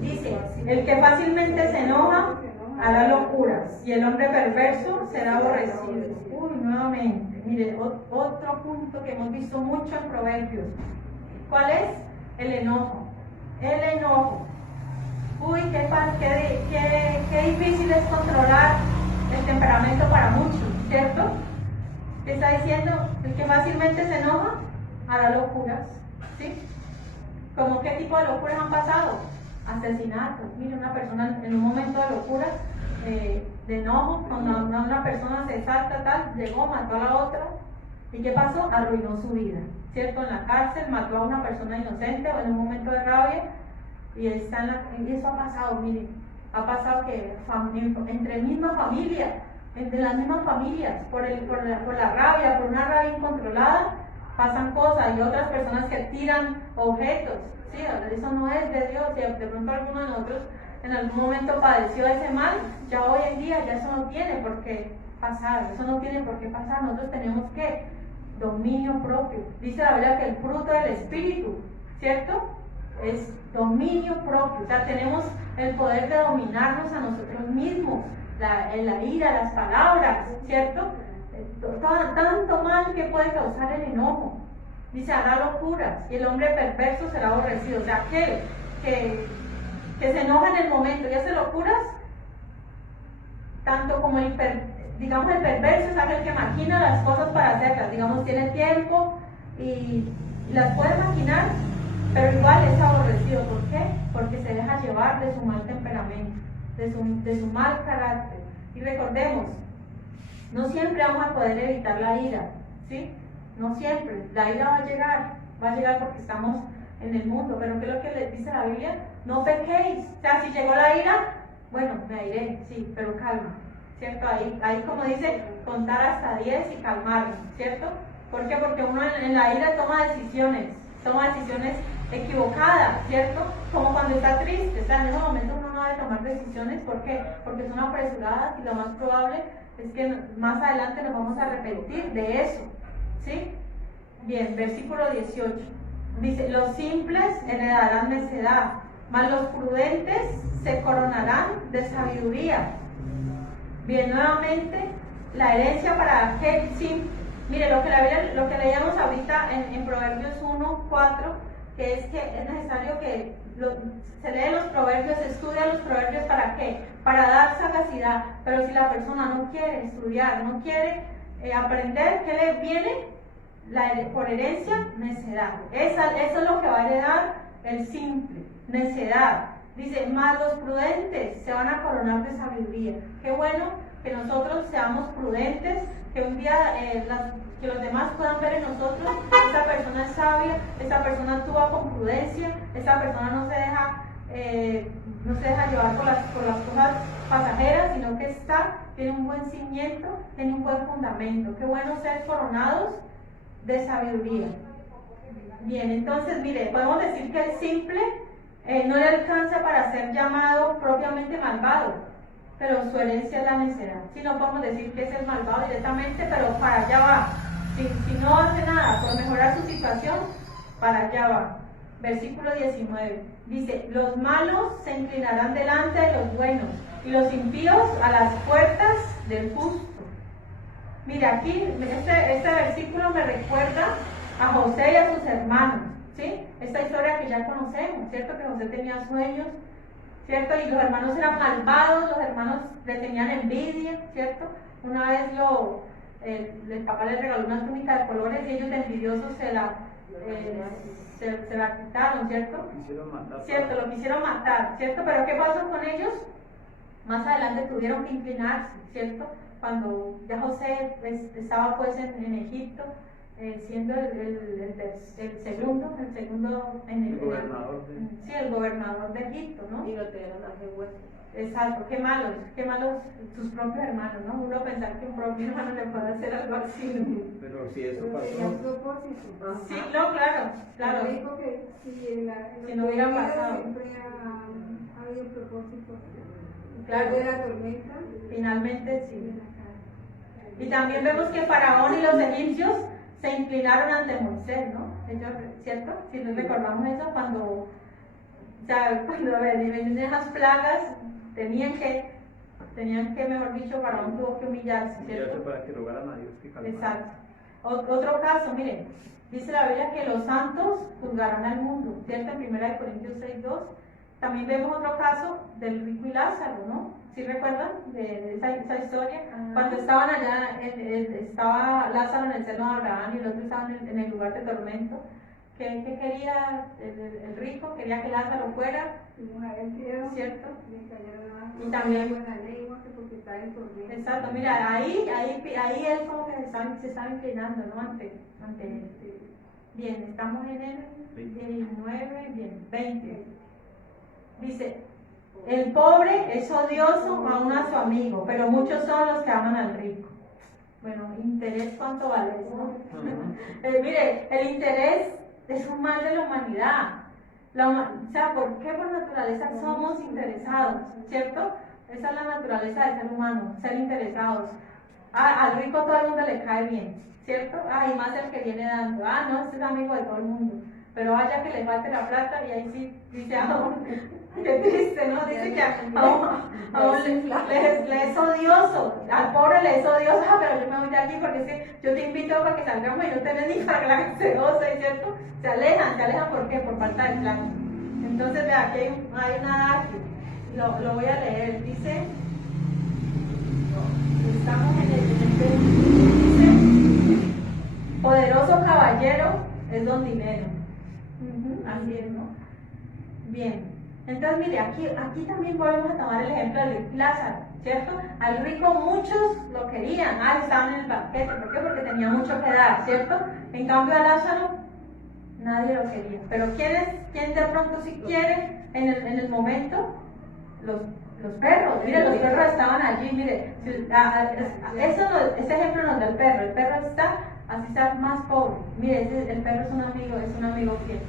Dice, el que fácilmente se enoja hará locuras y el hombre perverso será aborrecido. Nuevamente, mire, otro punto que hemos visto mucho en Proverbios. ¿Cuál es? El enojo. El enojo. Qué difícil es controlar el temperamento para muchos, ¿cierto? ¿Qué está diciendo? El que fácilmente se enoja hará locuras, ¿sí? ¿Cómo qué tipo de locuras han pasado? Asesinatos. Mire, una persona en un momento de locura, de enojo, cuando una persona se salta, llegó, mató a la otra. ¿Y qué pasó? Arruinó su vida, ¿cierto? En la cárcel mató a una persona inocente o en un momento de rabia. Y eso ha pasado, mire, ha pasado que entre las mismas familias, por la rabia, por una rabia incontrolada, pasan cosas, y otras personas que tiran objetos, ¿sí? Eso no es de Dios. Si de pronto alguno de nosotros en algún momento padeció ese mal, ya hoy en día ya eso no tiene por qué pasar, nosotros tenemos que dominio propio. Dice la Biblia que el fruto del Espíritu, ¿cierto? Es dominio propio, o sea, tenemos el poder de dominarnos a nosotros mismos, la ira, las palabras, ¿cierto? Tanto mal que puede causar el enojo. Dice, hará locuras y el hombre perverso será aborrecido. O sea, aquel que se enoja en el momento y hace locuras, tanto como el perverso es aquel que maquina las cosas para hacerlas. Digamos, tiene tiempo y las puede maquinar, pero igual es aborrecido. ¿Por qué? Porque se deja llevar de su mal temperamento, de su mal carácter. Y recordemos, no siempre vamos a poder evitar la ira, ¿sí? No siempre, la ira va a llegar porque estamos en el mundo, pero ¿qué es lo que les dice la Biblia? No pequéis, o sea, si llegó la ira, bueno, me iré, sí, pero calma, ¿cierto? Ahí como dice, contar hasta 10 y calmarme, ¿cierto? ¿Por qué? Porque uno en la ira toma decisiones equivocadas, ¿cierto? Como cuando está triste, o sea, en ese momento uno no debe tomar decisiones, ¿por qué? Porque son apresuradas y lo más probable es que más adelante nos vamos a arrepentir de eso, ¿sí? Bien, versículo 18, dice, los simples heredarán necedad, mas los prudentes se coronarán de sabiduría. Bien, nuevamente, la herencia para aquel simple. Mire, lo que leíamos ahorita en Proverbios 1, 4, que es que es necesario que se lee los proverbios, estudia los proverbios, ¿para qué? Para dar sagacidad, pero si la persona no quiere estudiar, no quiere aprender, ¿qué le viene? Por herencia, necedad. Eso es lo que va a heredar el simple, necedad. Dice, más los prudentes se van a coronar de sabiduría. Qué bueno que nosotros seamos prudentes, que un día que los demás puedan ver en nosotros, esta persona es sabia, esta persona actúa con prudencia, esta persona no se deja llevar por las cosas pasajeras, sino que tiene un buen cimiento, tiene un buen fundamento. Qué bueno ser coronados de sabiduría. Bien, entonces mire, podemos decir que el simple no le alcanza para ser llamado propiamente malvado, pero su herencia es la necedad. Si no podemos decir que es el malvado directamente, pero para allá va. Si no hace nada por mejorar su situación, para allá va. Versículo 19 dice, los malos se inclinarán delante de los buenos y los impíos a las puertas del justo. Mira, aquí este versículo me recuerda a José y a sus hermanos, ¿sí? Esta historia que ya conocemos, ¿cierto? Que José tenía sueños, ¿cierto? Y los hermanos eran malvados, los hermanos le tenían envidia, ¿cierto? Una vez el papá les regaló una túnica de colores y ellos de envidiosos se la quitaron, ¿cierto? Cierto, lo quisieron matar, ¿cierto? Pero ¿qué pasó con ellos? Más adelante tuvieron que inclinarse, ¿cierto? Cuando ya José estaba pues en Egipto, siendo el segundo el gobernador de Egipto, ¿no? Y lo tenían a hueso. Exacto, qué malos sus propios hermanos, ¿no? Uno pensar que un propio hermano le puede hacer algo así. Pero si eso Tenía un pasó. propósito. Sí, no, claro. Dijo que Si no hubiera pasado. Siempre ha habido propósito. Claro. De la tormenta. Finalmente sí. Y también vemos que Faraón y los egipcios se inclinaron ante Moisés, ¿no? Ellos, ¿cierto? Si nos recordamos eso, cuando venían esas plagas, tenían que, mejor dicho, Faraón tuvo que humillarse, ¿cierto? Para que rogaran a Dios que calmara. Exacto. Otro caso, miren, dice la Biblia que los santos juzgarán al mundo, ¿cierto? En 1 Corintios 6:2. También vemos otro caso del rico y Lázaro, ¿no? ¿Sí recuerdan de esa historia? Cuando estaban allá, estaba Lázaro en el seno de Abraham y el otro estaba en el lugar de tormento. ¿Qué quería el rico? Quería que Lázaro fuera, ¿cierto? Y también, exacto, mira, ahí él como que se estaba inclinando, ¿no? Ante bien, estamos en el 19, bien, 20. Dice, el pobre es odioso aún a su amigo, pero muchos son los que aman al rico. Bueno, interés, ¿cuánto vale eso? Mire, el interés es un mal de la humanidad. O sea, ¿por qué por naturaleza somos interesados? ¿Cierto? Esa es la naturaleza del ser humano, ser interesados. Al rico todo el mundo le cae bien, ¿cierto? Y más el que viene dando. No, este es amigo de todo el mundo. Pero vaya que le falte la plata y ahí sí dice, qué triste, ¿no? Dice que aún le es odioso, al pobre le es odioso, pero yo me voy de aquí porque es que yo te invito para que salgamos y no tenés ni para la gaseosa, ¿cierto? Se alejan, ¿por qué? Por falta de plata. Entonces, vea, aquí hay una adagio, lo voy a leer, dice, estamos en el dice, poderoso caballero es don dinero. Así es, ¿no? Bien, entonces mire, aquí también volvemos a tomar el ejemplo de Lázaro. ¿cierto? Al rico muchos lo querían, estaban en el banquete, ¿por qué? Porque tenía mucho que dar, ¿cierto? En cambio a Lázaro nadie lo quería. Pero ¿quién de pronto sí quiere en el momento? Los perros, mire, los perros estaban allí, mire, este ejemplo nos da el perro está, así está más pobre, mire, el perro es un amigo fiel.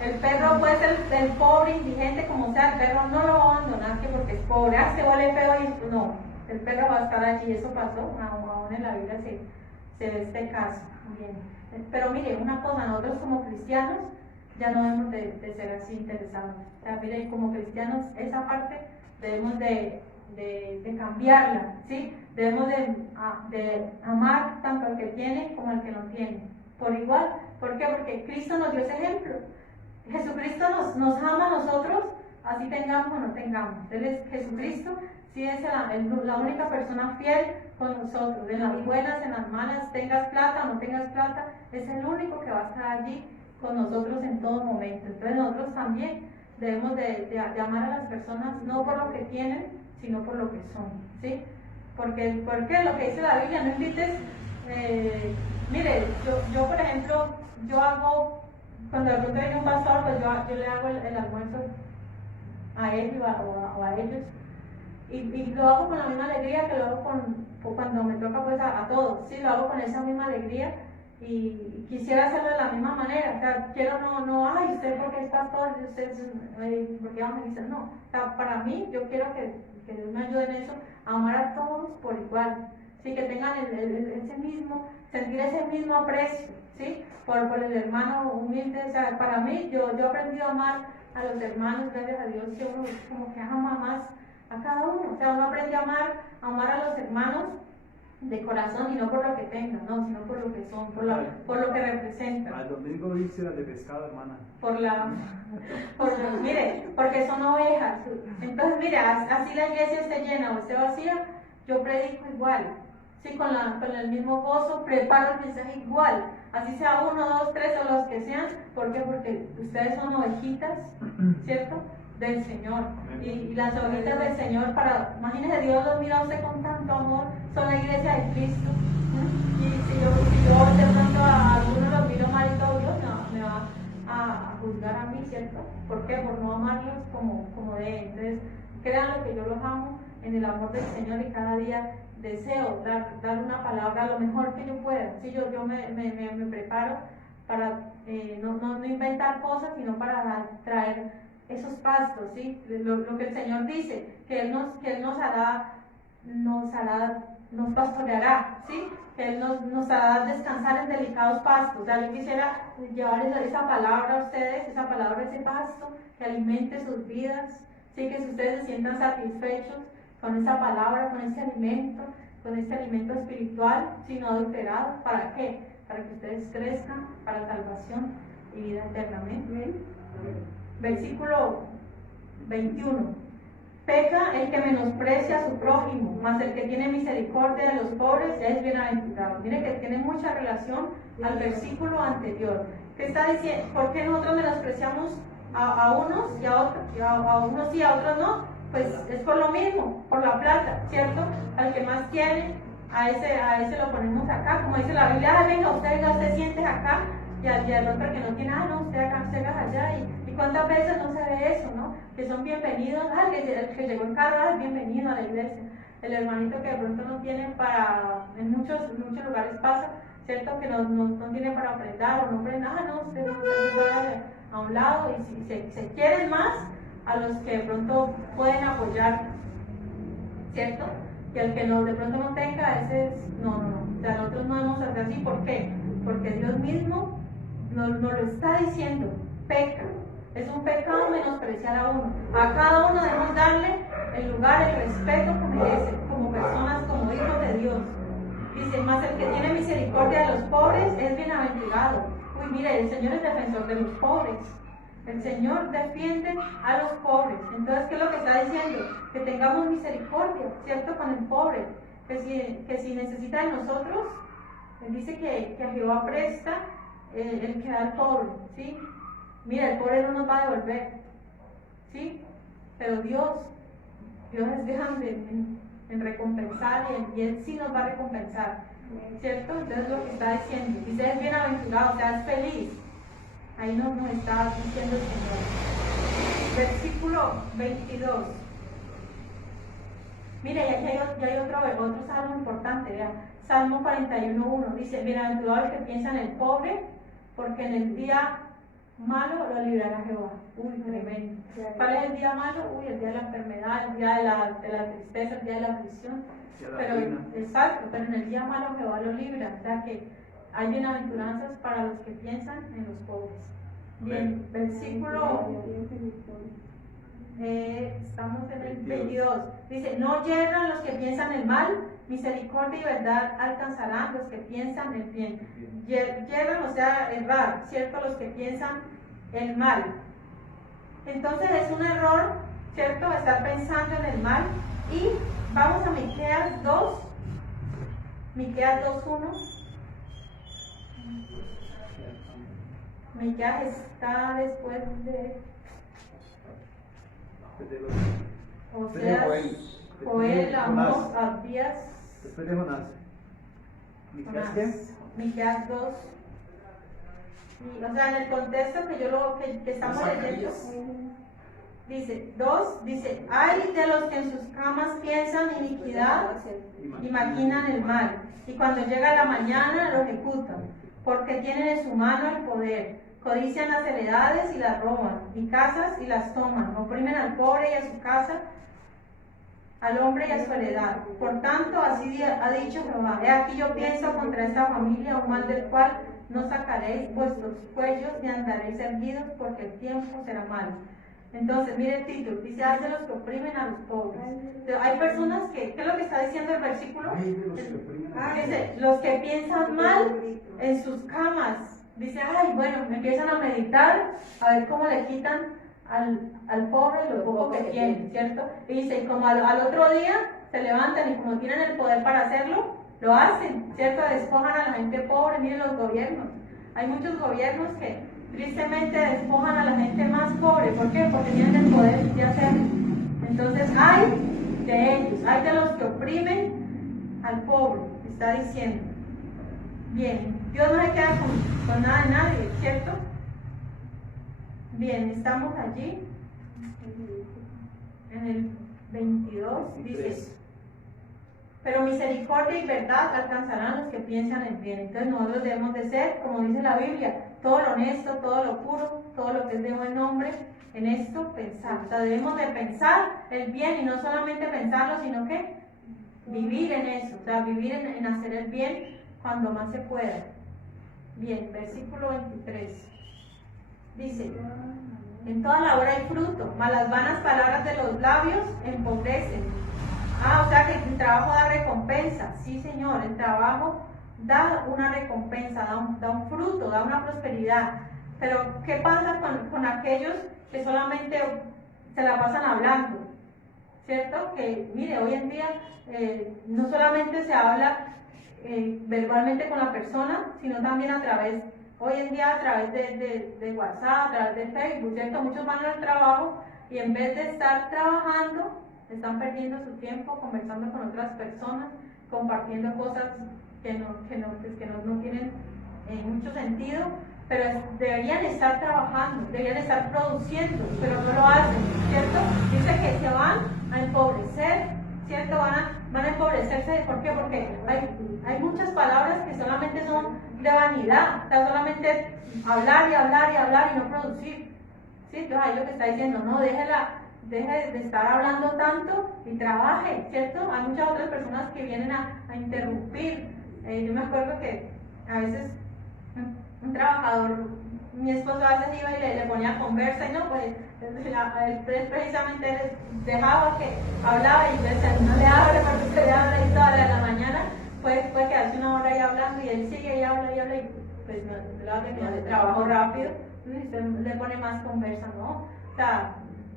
El perro puede ser el pobre, indigente, como sea, el perro no lo va a abandonar que porque es pobre, se vuelve feo y no, el perro va a estar allí, eso pasó, aún en la Biblia se ve este caso. Bien. Pero mire, una cosa, nosotros como cristianos ya no debemos de ser así interesados. O sea, mire, como cristianos esa parte debemos de cambiarla, ¿sí? Debemos de amar tanto al que tiene como al que no tiene, por igual. ¿Por qué? Porque Cristo nos dio ese ejemplo. Jesucristo nos ama a nosotros, así tengamos o no tengamos. Jesucristo sí es la única persona fiel con nosotros, en las buenas, en las malas, tengas plata o no tengas plata, es el único que va a estar allí con nosotros en todo momento. Entonces nosotros también debemos de amar a las personas no por lo que tienen, sino por lo que son, ¿sí? Porque lo que dice la Biblia, no invites, mire, yo por ejemplo, yo hago, cuando de pronto viene un pastor, pues yo le hago el almuerzo a él o a ellos, y lo hago con la misma alegría que lo hago cuando me toca pues a todos, ¿sí? Lo hago con esa misma alegría y quisiera hacerlo de la misma manera. O sea, quiero ay, usted porque es pastor, usted porque vamos a decir, no. O sea, para mí, yo quiero que Dios me ayude en eso, a amar a todos por igual, ¿sí? Que tengan sentir ese mismo aprecio, ¿sí? Por el hermano humilde. O sea, para mí, yo he aprendido a amar a los hermanos, gracias a Dios, que uno como que ama más a cada uno. O sea, uno aprende a amar a los hermanos de corazón y no por lo que tengan, no, sino por lo que son, por lo que representan. Al domingo vísceras de pescado, hermana. Mire, porque son ovejas. Entonces, mire, así la iglesia esté llena o esté vacía, yo predico igual, sí, con el mismo gozo, preparo el mensaje igual, así sea 1, 2, 3 o los que sean. ¿Por qué? Porque ustedes son ovejitas, ¿cierto? Del Señor, y las ovejitas del Señor, imagínese, Dios los mira a usted con tanto amor, son la iglesia de Cristo, y si yo de pronto a algunos los miro mal y todo, Dios me va a juzgar a mí, ¿cierto? ¿Por qué? Por no amarlos como deben. Entonces, créanlo que yo los amo en el amor del Señor y cada día deseo dar una palabra lo mejor que yo pueda. Sí, yo me preparo para no inventar cosas, sino para traer esos pastos, ¿sí? Lo que el Señor dice, que Él nos pastoreará, ¿sí? Que Él nos hará descansar en delicados pastos. O sea, yo quisiera llevar esa palabra a ustedes, esa palabra, ese pasto, que alimente sus vidas, ¿sí? Que si ustedes se sientan satisfechos con esa palabra, con este alimento espiritual, sin adulterado. ¿Para qué? Para que ustedes crezcan para salvación y vida eternamente. Versículo 21. Peca el que menosprecia a su prójimo, mas el que tiene misericordia de los pobres es bienaventurado. Mire que tiene mucha relación al versículo anterior. ¿Qué está diciendo? ¿Por qué nosotros menospreciamos a unos y a otros? A unos sí, a otros no. Pues es por lo mismo, por la plata, ¿cierto? Al que más tiene, a ese lo ponemos acá. Como dice la Biblia, venga, usted siente acá, y al otro que no tiene, no, usted haga allá. Y cuántas veces no se ve eso, ¿no? Que son bienvenidos, el que llegó en carro, es bienvenido a la iglesia. El hermanito que de pronto no tiene en muchos lugares pasa, ¿cierto? Que no tiene para ofrendar o no ofrenda, no, usted va a un lado, y si se quieren más a los que de pronto pueden apoyar, ¿cierto? Y al que de pronto no tenga, ese es, no. O sea, nosotros no debemos hacer así. ¿Por qué? Porque Dios mismo nos lo está diciendo, peca. Es un pecado menospreciar a uno. A cada uno debemos darle el lugar, el respeto que merece, como personas, como hijos de Dios. Dice, más el que tiene misericordia de los pobres es bienaventurado. Uy, mire, el Señor es defensor de los pobres. El Señor defiende a los pobres. Entonces, ¿qué es lo que está diciendo? Que tengamos misericordia, ¿cierto? Con el pobre. Que si necesita de nosotros, Él dice que a Jehová presta el que da al pobre, ¿sí? Mira, el pobre no nos va a devolver, ¿sí? Pero Dios Dios es grande en recompensar y él sí nos va a recompensar, ¿cierto? Entonces lo que está diciendo, dice es bienaventurado, o sea, es feliz. Ahí nos está diciendo el Señor. Versículo 22. Mire, y aquí hay otro salmo importante, vea. Salmo 41:1 dice, bienaventurado el que piensa en el pobre, porque en el día malo lo librará Jehová. Uy, tremendo. ¿Cuál es el día malo? Uy, el día de la enfermedad, el día de la tristeza, el día de la aflicción. Pero, exacto, pero en el día malo Jehová lo libra. O sea que hay bienaventuranzas para los que piensan en los pobres. Bien, versículo, estamos en el 22. Dice, no yerran los que piensan el mal, misericordia y verdad alcanzarán los que piensan el bien. Yerran, o sea, errar, ¿cierto? Los que piensan el mal. Entonces es un error, ¿cierto? Estar pensando en el mal. Y vamos a Miqueas 2, Miqueas 2:1. Miqueas está después de Oseas, Joel, Amós, Abdías. Después de Jonás. ¿Miqueas qué? Miqueas 2. Y, o sea, en el contexto que estamos leyendo, dice 2, dice, ay de los que en sus camas piensan iniquidad y maquinan el mal, y cuando llega la mañana lo ejecutan, porque tienen en su mano el poder. Codician las heredades y las roban, y casas y las toman, oprimen al pobre y a su casa, al hombre y a su heredad. Por tanto, así ha dicho Jehová, he aquí yo pienso contra esta familia un mal del cual no sacaréis vuestros cuellos ni andaréis erguidos, porque el tiempo será malo. Entonces, mire el título, dice, hay de los que oprimen a los pobres. Hay personas que, ¿qué es lo que está diciendo el versículo? Dice, los que piensan mal en sus camas. Dice, ay, bueno, empiezan a meditar, a ver cómo le quitan al pobre lo poco que tiene, ¿cierto? Y dice, y como al otro día se levantan y como tienen el poder para hacerlo, lo hacen, ¿cierto? Despojan a la gente pobre. Miren los gobiernos. Hay muchos gobiernos que tristemente despojan a la gente más pobre. ¿Por qué? Porque tienen el poder de hacerlo. Entonces, hay de ellos, hay de los que oprimen al pobre, está diciendo. Bien, Dios no se queda con nada de nadie, ¿cierto? Bien, estamos allí. En el 22 dice, pero misericordia y verdad alcanzarán los que piensan en bien. Entonces nosotros debemos de ser, como dice la Biblia, todo lo honesto, todo lo puro, todo lo que es de buen nombre, en esto pensar. O sea, debemos de pensar el bien y no solamente pensarlo, sino que vivir en eso, o sea, vivir en hacer el bien cuando más se pueda. Bien, versículo 23. Dice, en toda labor hay fruto, mas las vanas palabras de los labios empobrecen. O sea que el trabajo da recompensa. Sí, Señor, el trabajo da una recompensa, da un fruto, da una prosperidad. Pero, ¿qué pasa con aquellos que solamente se la pasan hablando? ¿Cierto? Que, mire, hoy en día no solamente se habla verbalmente con la persona, sino también hoy en día a través de WhatsApp, a través de Facebook, ¿cierto? Muchos van al trabajo y en vez de estar trabajando, están perdiendo su tiempo conversando con otras personas, compartiendo cosas que no tienen mucho sentido, pero deberían estar trabajando, deberían estar produciendo, pero no lo hacen, ¿cierto? Dice que se van a empobrecer, ¿cierto? Van a empobrecerse. ¿Por qué? Porque hay muchas palabras que solamente son de vanidad, o sea, solamente hablar y hablar y hablar y no producir, ¿sí? Entonces ahí lo que está diciendo, no, deje de estar hablando tanto y trabaje, ¿cierto? Hay muchas otras personas que vienen a interrumpir. Yo me acuerdo que a veces un trabajador, mi esposo a veces iba y le ponía conversa y no, pues él precisamente dejaba que hablaba y entonces no le abre porque se le abre y toda la mañana, puede quedarse una hora ahí hablando y él sigue y habla y pues no le va a terminar el trabajo rápido, entonces usted le pone más conversa, ¿no? O sea,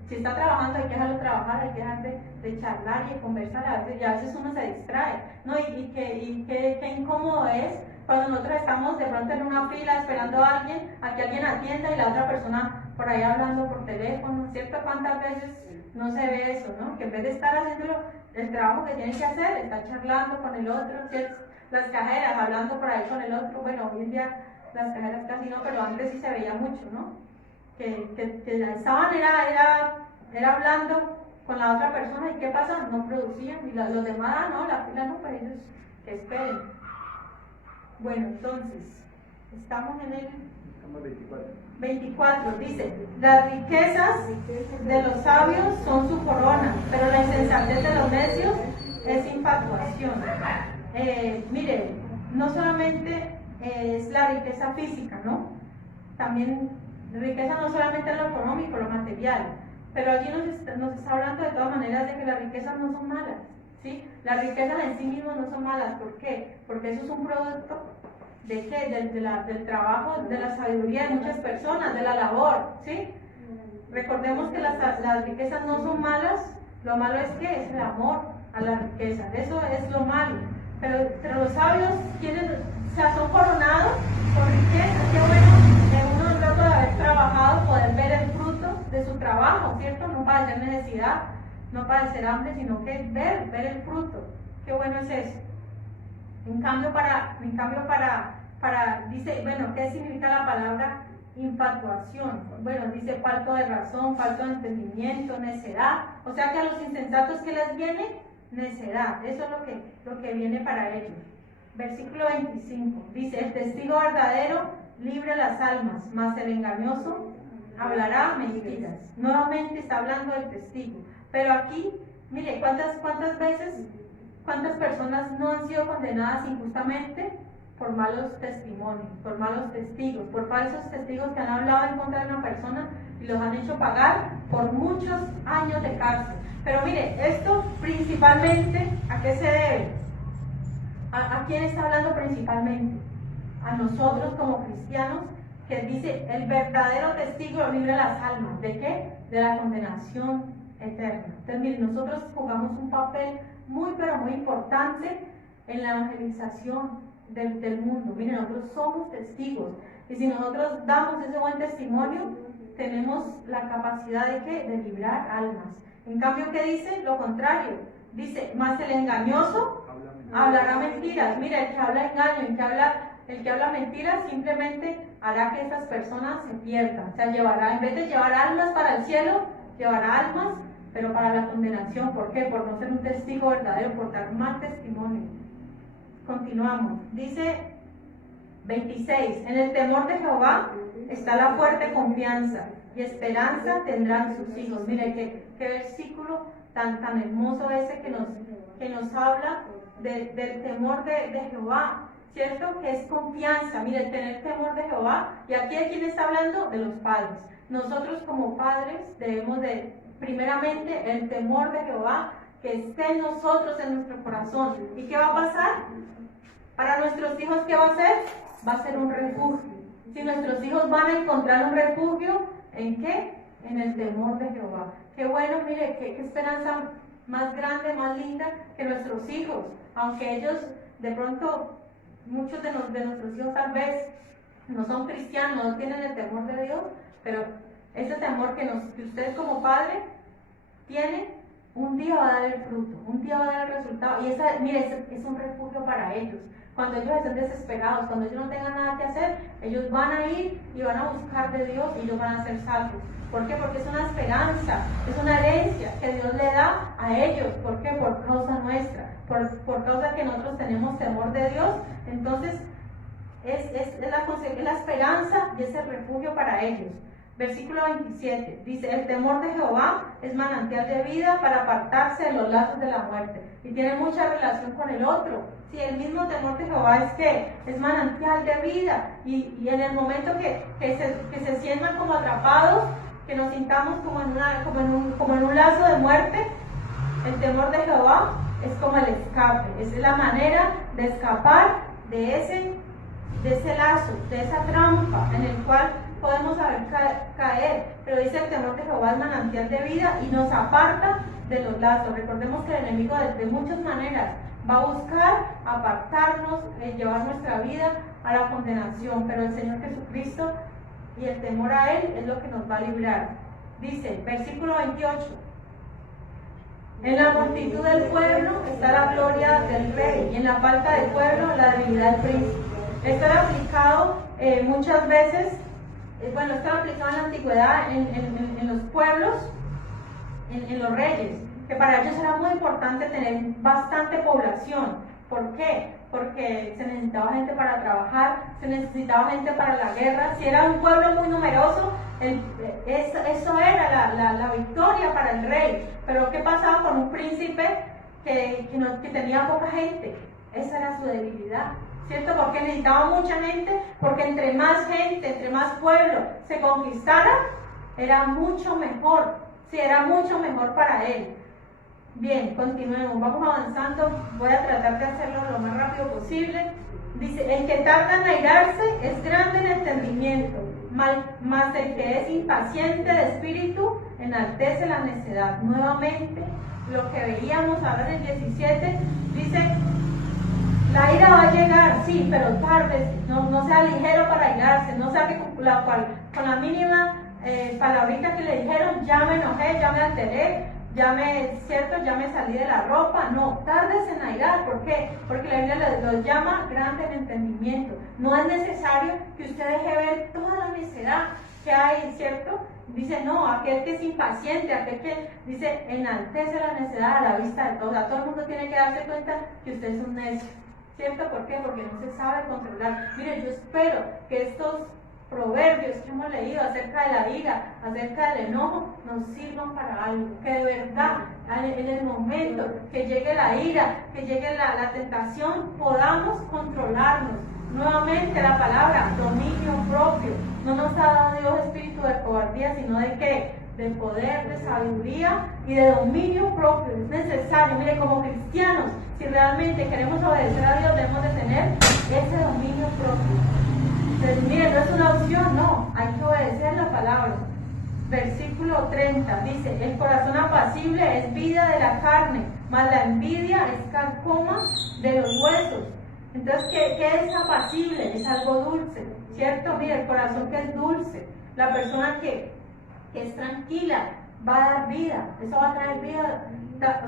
si está trabajando hay que dejarlo trabajar, hay que dejar de charlar y de conversar, y a veces uno se distrae, ¿no? Y qué incómodo es cuando nosotros estamos de pronto en una fila esperando a que alguien atienda y la otra persona por ahí hablando por teléfono, ¿cierto? ¿Cuántas veces no se ve eso, ¿no? Que en vez de estar haciendo el trabajo que tienen que hacer, está charlando con el otro, ¿cierto? Las cajeras hablando por ahí con el otro. Bueno, hoy en día las cajeras casi no, pero antes sí se veía mucho, ¿no? Que estaban era hablando con la otra persona, y ¿qué pasa? No producían, y los demás, no, la fila no, pues ellos que esperen. Bueno, entonces, estamos en el 24, dice, las riquezas de los sabios son su corona, pero la insensatez de los necios es infatuación. Mire, no solamente es la riqueza física, ¿no? También riqueza no solamente en lo económico, lo material, pero allí nos está hablando de todas maneras de que las riquezas no son malas, ¿sí? Las riquezas en sí mismas no son malas. ¿Por qué? Porque eso es un producto ¿de qué? Del trabajo, de la sabiduría de muchas personas, de la labor, ¿sí? Recordemos que las riquezas no son malas. Lo malo es que es el amor a las riquezas, eso es lo malo. Pero los sabios son coronados con riquezas. Qué bueno que uno luego de haber trabajado poder ver el fruto de su trabajo, ¿cierto? No padecer necesidad, no padecer hambre, sino que ver el fruto. Qué bueno es eso. En cambio dice, bueno, ¿qué significa la palabra infatuación? Bueno, dice falto de razón, falto de entendimiento, necedad. O sea que a los insensatos, ¿qué les viene? Necedad. Eso es lo que viene para ellos. Versículo 25, dice, el testigo verdadero libra las almas, mas el engañoso hablará mentiras. Nuevamente está hablando del testigo. Pero aquí, mire, ¿cuántas veces, cuántas personas no han sido condenadas injustamente por malos testimonios, por malos testigos, por falsos testigos que han hablado en contra de una persona y los han hecho pagar por muchos años de cárcel? Pero mire, esto principalmente, ¿a qué se debe? ¿A quién está hablando principalmente? A nosotros como cristianos, que dice, el verdadero testigo libra las almas. ¿De qué? De la condenación eterna. Entonces, miren, nosotros jugamos un papel muy, pero muy importante en la evangelización del mundo. Miren, nosotros somos testigos, y si nosotros damos ese buen testimonio, tenemos la capacidad de ¿qué? De librar almas. En cambio, ¿qué dice? Lo contrario. Dice, más el engañoso hablará mentiras. Mira, el que habla engaño, el que habla mentiras, simplemente hará que estas personas se pierdan. O sea, llevará, en vez de llevar almas para el cielo, llevará almas, pero para la condenación. ¿Por qué? Por no ser un testigo verdadero, por dar mal testimonio. Continuamos. Dice 26, en el temor de Jehová está la fuerte confianza, y esperanza tendrán sus hijos. Mire, qué versículo tan hermoso ese que nos habla del temor de Jehová, ¿cierto? Que es confianza. Mire, tener temor de Jehová. Y aquí ¿de quién está hablando? De los padres. Nosotros como padres debemos de, primeramente, el temor de Jehová que esté en nosotros, en nuestro corazón. ¿Y qué va a pasar? Para nuestros hijos, ¿qué va a ser? Va a ser un refugio. Si nuestros hijos van a encontrar un refugio, ¿en qué? En el temor de Jehová. Qué bueno, mire, qué esperanza más grande, más linda, que nuestros hijos, aunque ellos de pronto, muchos de nuestros hijos tal vez no son cristianos, no tienen el temor de Dios, pero ese temor que usted como padre tiene, un día va a dar el fruto, un día va a dar el resultado, y mire, es un refugio para ellos. Cuando ellos estén desesperados, cuando ellos no tengan nada que hacer, ellos van a ir y van a buscar de Dios, y ellos van a ser salvos. ¿Por qué? Porque es una esperanza, es una herencia que Dios le da a ellos. ¿Por qué? Por causa nuestra, por causa que nosotros tenemos temor de Dios. Entonces, es la esperanza y es el refugio para ellos. Versículo 27, dice, el temor de Jehová es manantial de vida para apartarse de los lazos de la muerte. Y tiene mucha relación con el otro. Sí, el mismo temor de Jehová es manantial de vida. Y en el momento que se sientan como atrapados, que nos sintamos como en un lazo de muerte, el temor de Jehová es como el escape, es la manera de escapar de ese lazo, de esa trampa en el cual podemos caer. Pero dice, el temor de Jehová es manantial de vida y nos aparta de los lazos. Recordemos que el enemigo de muchas maneras va a buscar apartarnos, llevar nuestra vida a la condenación, pero el Señor Jesucristo y el temor a Él es lo que nos va a librar. Dice, versículo 28, En la multitud del pueblo está la gloria del rey, y en la falta de pueblo la debilidad del príncipe. Esto era aplicado muchas veces, bueno, esto era aplicado en la antigüedad en los pueblos, en los reyes, que para ellos era muy importante tener bastante población. ¿Por qué? Porque se necesitaba gente para trabajar, se necesitaba gente para la guerra. Si era un pueblo muy numeroso, eso era la victoria para el rey. Pero ¿qué pasaba con un príncipe que tenía poca gente? Esa era su debilidad, ¿cierto? Porque necesitaba mucha gente, porque entre más gente, entre más pueblo se conquistara, era mucho mejor, sí, era mucho mejor para él. Bien, continuemos, vamos avanzando, voy a tratar de hacerlo lo más rápido posible. Dice, el que tarda en airarse es grande en entendimiento, mas el que es impaciente de espíritu enaltece la necedad. Nuevamente, lo que veíamos ahora en el 17, dice, la ira va a llegar, sí, pero tarde, no sea ligero para airarse, no sea que con la mínima palabrita que le dijeron, ya me enojé, ya me alteré, ya me salí de la ropa. No, tardes en airar. ¿Por qué? Porque la Biblia los llama grande en entendimiento. No es necesario que usted deje ver toda la necedad que hay, ¿cierto? Dice, no, aquel que es impaciente, aquel que dice, enaltece la necedad a la vista de todos. Todo el mundo tiene que darse cuenta que usted es un necio, ¿cierto? ¿Por qué? Porque no se sabe controlar. Mire, yo espero que estos proverbios que hemos leído acerca de la ira, acerca del enojo, nos sirvan para algo, que de verdad en el momento que llegue la ira, que llegue la tentación, podamos controlarnos. Nuevamente la palabra dominio propio. No nos ha dado Dios espíritu de cobardía, sino de ¿qué? De poder, de sabiduría y de dominio propio. Es necesario, mire, como cristianos, si realmente queremos obedecer a Dios, debemos de tener ese dominio propio. Entonces, mire, no es una opción, no, hay que obedecer la palabra. Versículo 30 dice, el corazón apacible es vida de la carne, mas la envidia es carcoma de los huesos. Entonces, ¿qué es apacible? Es algo dulce, ¿cierto? Mire, el corazón que es dulce, la persona que es tranquila, va a dar vida, eso va a traer vida,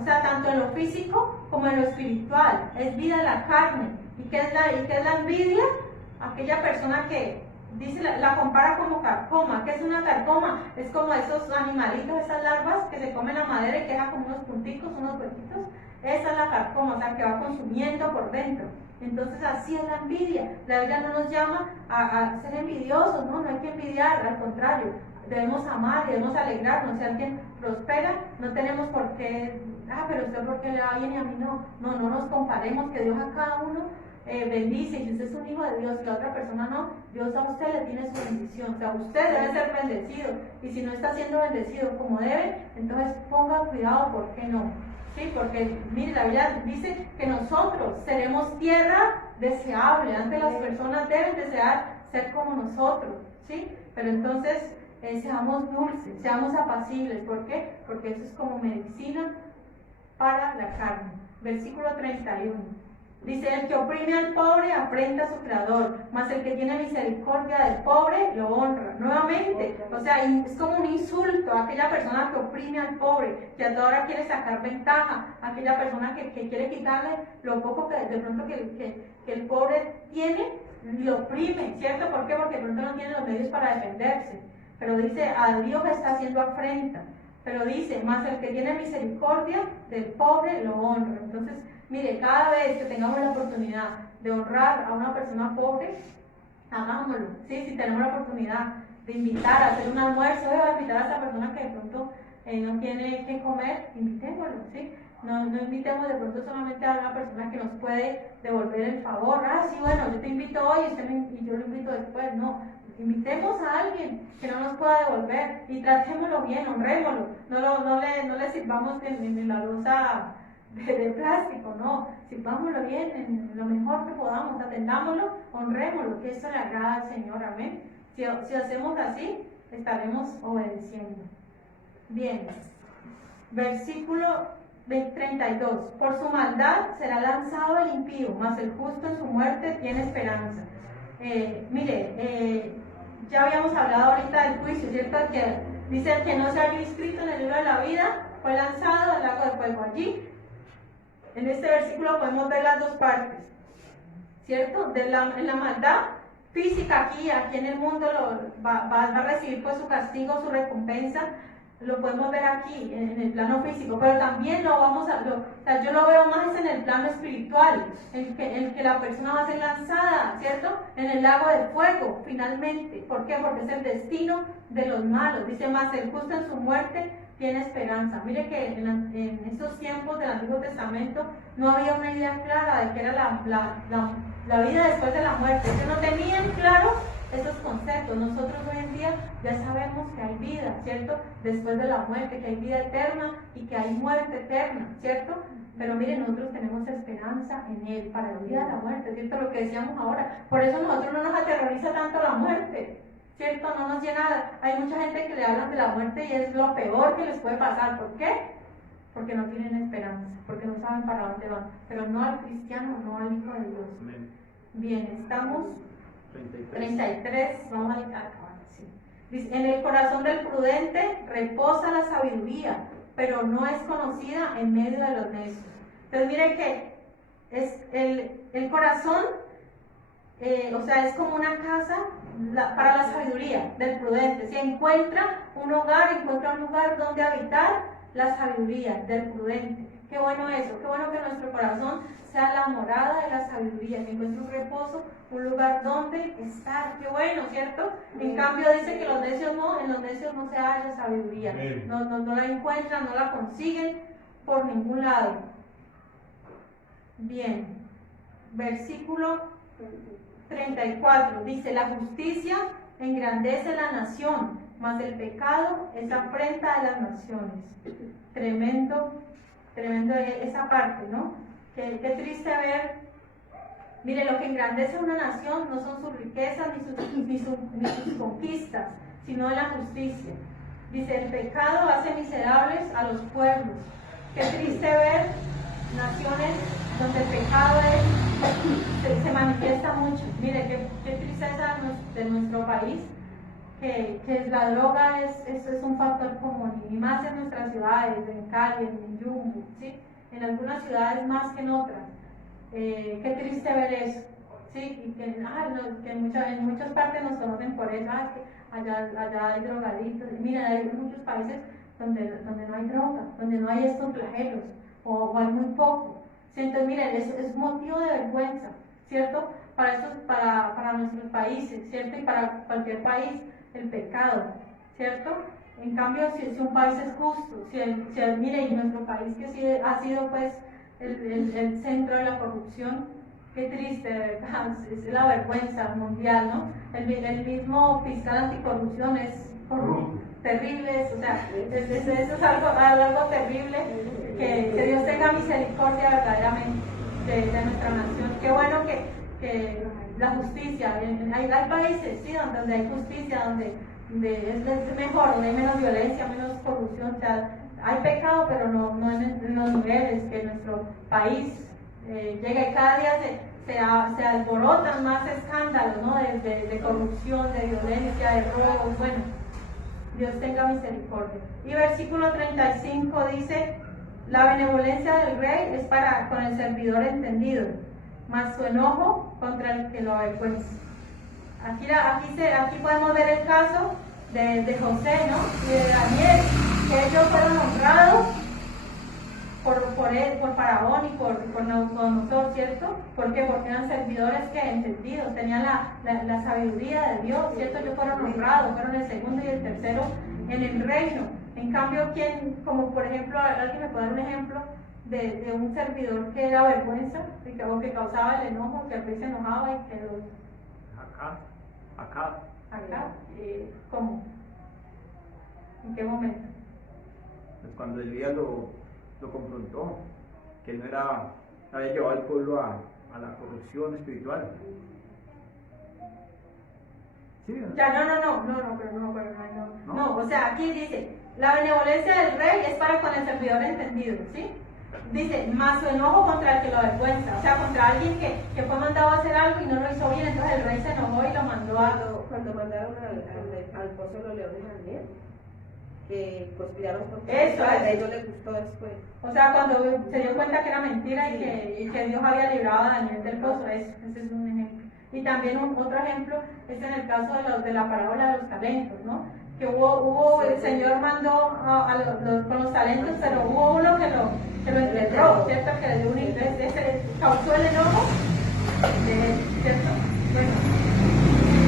o sea, tanto en lo físico como en lo espiritual, es vida de la carne. ¿Y qué es la envidia? Aquella persona que dice, la compara como carcoma. ¿Qué es una carcoma? Es como esos animalitos, esas larvas que se comen la madera y quedan como unos punticos, unos huequitos. Esa es la carcoma, o sea, que va consumiendo por dentro. Entonces así es la envidia. La Biblia no nos llama a ser envidiosos, no hay que envidiar, al contrario. Debemos amar, debemos alegrarnos. Si alguien prospera, no tenemos por qué, pero usted por qué le va bien y a mí no. No nos comparemos, que Dios a cada uno bendice. Y si usted es un hijo de Dios y la otra persona no, Dios a usted le tiene su bendición. O sea, usted debe ser bendecido. Y si no está siendo bendecido como debe, entonces ponga cuidado, ¿por qué no? Sí, porque mire, la Biblia dice que nosotros seremos tierra deseable. Antes las personas deben desear ser como nosotros, ¿sí? Pero entonces seamos dulces, seamos apacibles. ¿Por qué? Porque eso es como medicina para la carne. Versículo 31. Dice, el que oprime al pobre afrenta a su creador, mas el que tiene misericordia del pobre lo honra. Nuevamente, o sea, es como un insulto a aquella persona que oprime al pobre, que ahora quiere sacar ventaja, a aquella persona que quiere quitarle lo poco que de pronto que el pobre tiene, y lo oprime, ¿cierto? ¿Por qué? Porque de pronto no tiene los medios para defenderse. Pero dice, a Dios está haciendo afrenta. Pero dice, mas el que tiene misericordia del pobre lo honra. Entonces, mire, cada vez que tengamos la oportunidad de honrar a una persona pobre, hagámoslo, ¿sí? Si tenemos la oportunidad de invitar a hacer un almuerzo, a invitar a esa persona que de pronto no tiene que comer, invitémoslo, ¿sí? No invitemos de pronto solamente a una persona que nos puede devolver el favor. Sí, bueno, yo te invito hoy y yo lo invito después. No, invitemos a alguien que no nos pueda devolver y tratémoslo bien, honrémoslo. No le sirvamos en la loza de plástico, no, sirvámoslo bien, en lo mejor que podamos, atendámoslo, honrémoslo, que eso le agrada al Señor, amén. Si hacemos así, estaremos obedeciendo. Bien, versículo 32. Por su maldad será lanzado el impío, mas el justo en su muerte tiene esperanza. Ya habíamos hablado ahorita del juicio, ¿cierto? Que dice, el que no se haya inscrito en el libro de la vida fue lanzado al lago de fuego. Allí, en este versículo podemos ver las dos partes, ¿cierto? En la maldad física aquí en el mundo va a recibir pues su castigo, su recompensa. Lo podemos ver aquí en el plano físico, pero también o sea, yo lo veo más en el plano espiritual, en que la persona va a ser lanzada, ¿cierto? En el lago de fuego, finalmente. ¿Por qué? Porque es el destino de los malos. Dice más, el justo en su muerte tiene esperanza. Mire que en estos tiempos del Antiguo Testamento no había una idea clara de qué era la vida después de la muerte. Ellos no tenían claro esos conceptos. Nosotros hoy en día ya sabemos que hay vida, ¿cierto? Después de la muerte, que hay vida eterna y que hay muerte eterna, ¿cierto? Pero miren, nosotros tenemos esperanza en Él para el día de la muerte, ¿cierto? Lo que decíamos ahora. Por eso nosotros no nos aterroriza tanto la muerte, ¿cierto? No nos llena. Hay mucha gente que le hablan de la muerte y es lo peor que les puede pasar. ¿Por qué? Porque no tienen esperanza, porque no saben para dónde van. Pero no al cristiano, no al Hijo de Dios. Bien, estamos 33, vamos a acabar. Sí. Dice, en el corazón del prudente reposa la sabiduría, pero no es conocida en medio de los necios. Entonces mire que es el corazón, o sea, es como una casa para la sabiduría del prudente. Si encuentra un lugar donde habitar la sabiduría del prudente. Qué bueno eso, qué bueno que nuestro corazón sea la morada de la sabiduría, que encuentre un reposo, un lugar donde estar. Qué bueno, ¿cierto? En cambio dice que en los necios no se halla sabiduría. No la encuentran, no la consiguen por ningún lado. Bien, versículo 34, dice, la justicia engrandece la nación, mas el pecado es afrenta de las naciones. Tremendo esa parte, ¿no? Qué triste ver. Mire, lo que engrandece a una nación no son sus riquezas ni sus conquistas, sino la justicia. Dice, el pecado hace miserables a los pueblos. Qué triste ver naciones donde el pecado se manifiesta mucho. Mire, qué tristeza de nuestro país, que la droga es un factor común, y más en nuestras ciudades, en Cali, en Yumbo, ¿sí? En algunas ciudades más que en otras. Qué triste ver eso, ¿sí? Y que en muchas partes nos conocen por eso, que allá hay drogadictos. Mira, hay muchos países donde no hay droga, donde no hay estos flagelos, o hay muy poco. ¿Sí? Entonces, miren, es motivo de vergüenza, ¿cierto? Para nuestros países, ¿cierto? Y para cualquier país, el pecado, ¿cierto? En cambio, si un país es justo, mire, y nuestro país que sí ha sido pues el centro de la corrupción, qué triste, de verdad, es la vergüenza mundial, ¿no? El mismo fiscal anticorrupción es corrupto, terrible, o sea, eso es algo terrible, que Dios tenga misericordia verdaderamente de nuestra nación. Qué bueno que la justicia, hay países, ¿sí? donde hay justicia, donde es mejor, donde hay menos violencia, menos corrupción, o sea, hay pecado, pero no en los niveles que nuestro país llega, y cada día se alborotan más escándalos, ¿no? de corrupción, de violencia, de robos. Bueno, Dios tenga misericordia. Y versículo 35 dice, la benevolencia del rey es para con el servidor entendido, mas su enojo contra el que lo avergüenza. Aquí podemos ver el caso de José, ¿no? Y de Daniel, que ellos fueron honrados por Faraón y por Nabucodonosor, ¿cierto? ¿Por qué? Porque eran servidores que entendidos, tenían la sabiduría de Dios, ¿cierto? Ellos fueron honrados, fueron el segundo y el tercero en el reino. En cambio, como por ejemplo, alguien me puede dar un ejemplo de un servidor que era vergüenza, o que causaba el enojo, que el rey se enojaba y que los... Acá. ¿Cómo? ¿En qué momento? Pues cuando Elías lo confrontó, que él había llevado al pueblo a la corrupción espiritual. ¿Sí? Ya, no, o sea, aquí dice, la benevolencia del rey es para con el servidor entendido, ¿sí? Dice, más su enojo contra el que lo avergüenza, o sea, contra alguien que fue mandado a hacer algo y no lo hizo bien, entonces el rey se enojó y lo mandó Cuando mandaron al pozo de los leones a Daniel, pues cuidaron con Eso, a eso. ellos les gustó después. O sea, cuando se dio cuenta que era mentira y que Dios había librado a Daniel del pozo, ese es un ejemplo. Y también otro ejemplo es en el caso de la parábola de los talentos, ¿no? Que el Señor mandó con los talentos, pero hubo uno que lo enterró, ¿cierto? Que le dio un inglés, ese causó el enojo de él, ¿cierto? Bueno,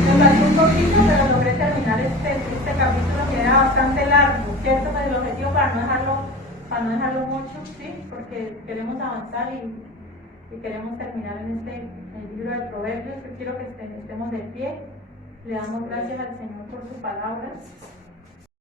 me pasó un poquito, pero logré terminar este capítulo que era bastante largo, ¿cierto? Pues el objetivo para no dejarlo mucho, ¿sí? Porque queremos avanzar y queremos terminar en el libro de Proverbios. Yo quiero que estemos de pie. Le damos gracias al Señor por su palabra.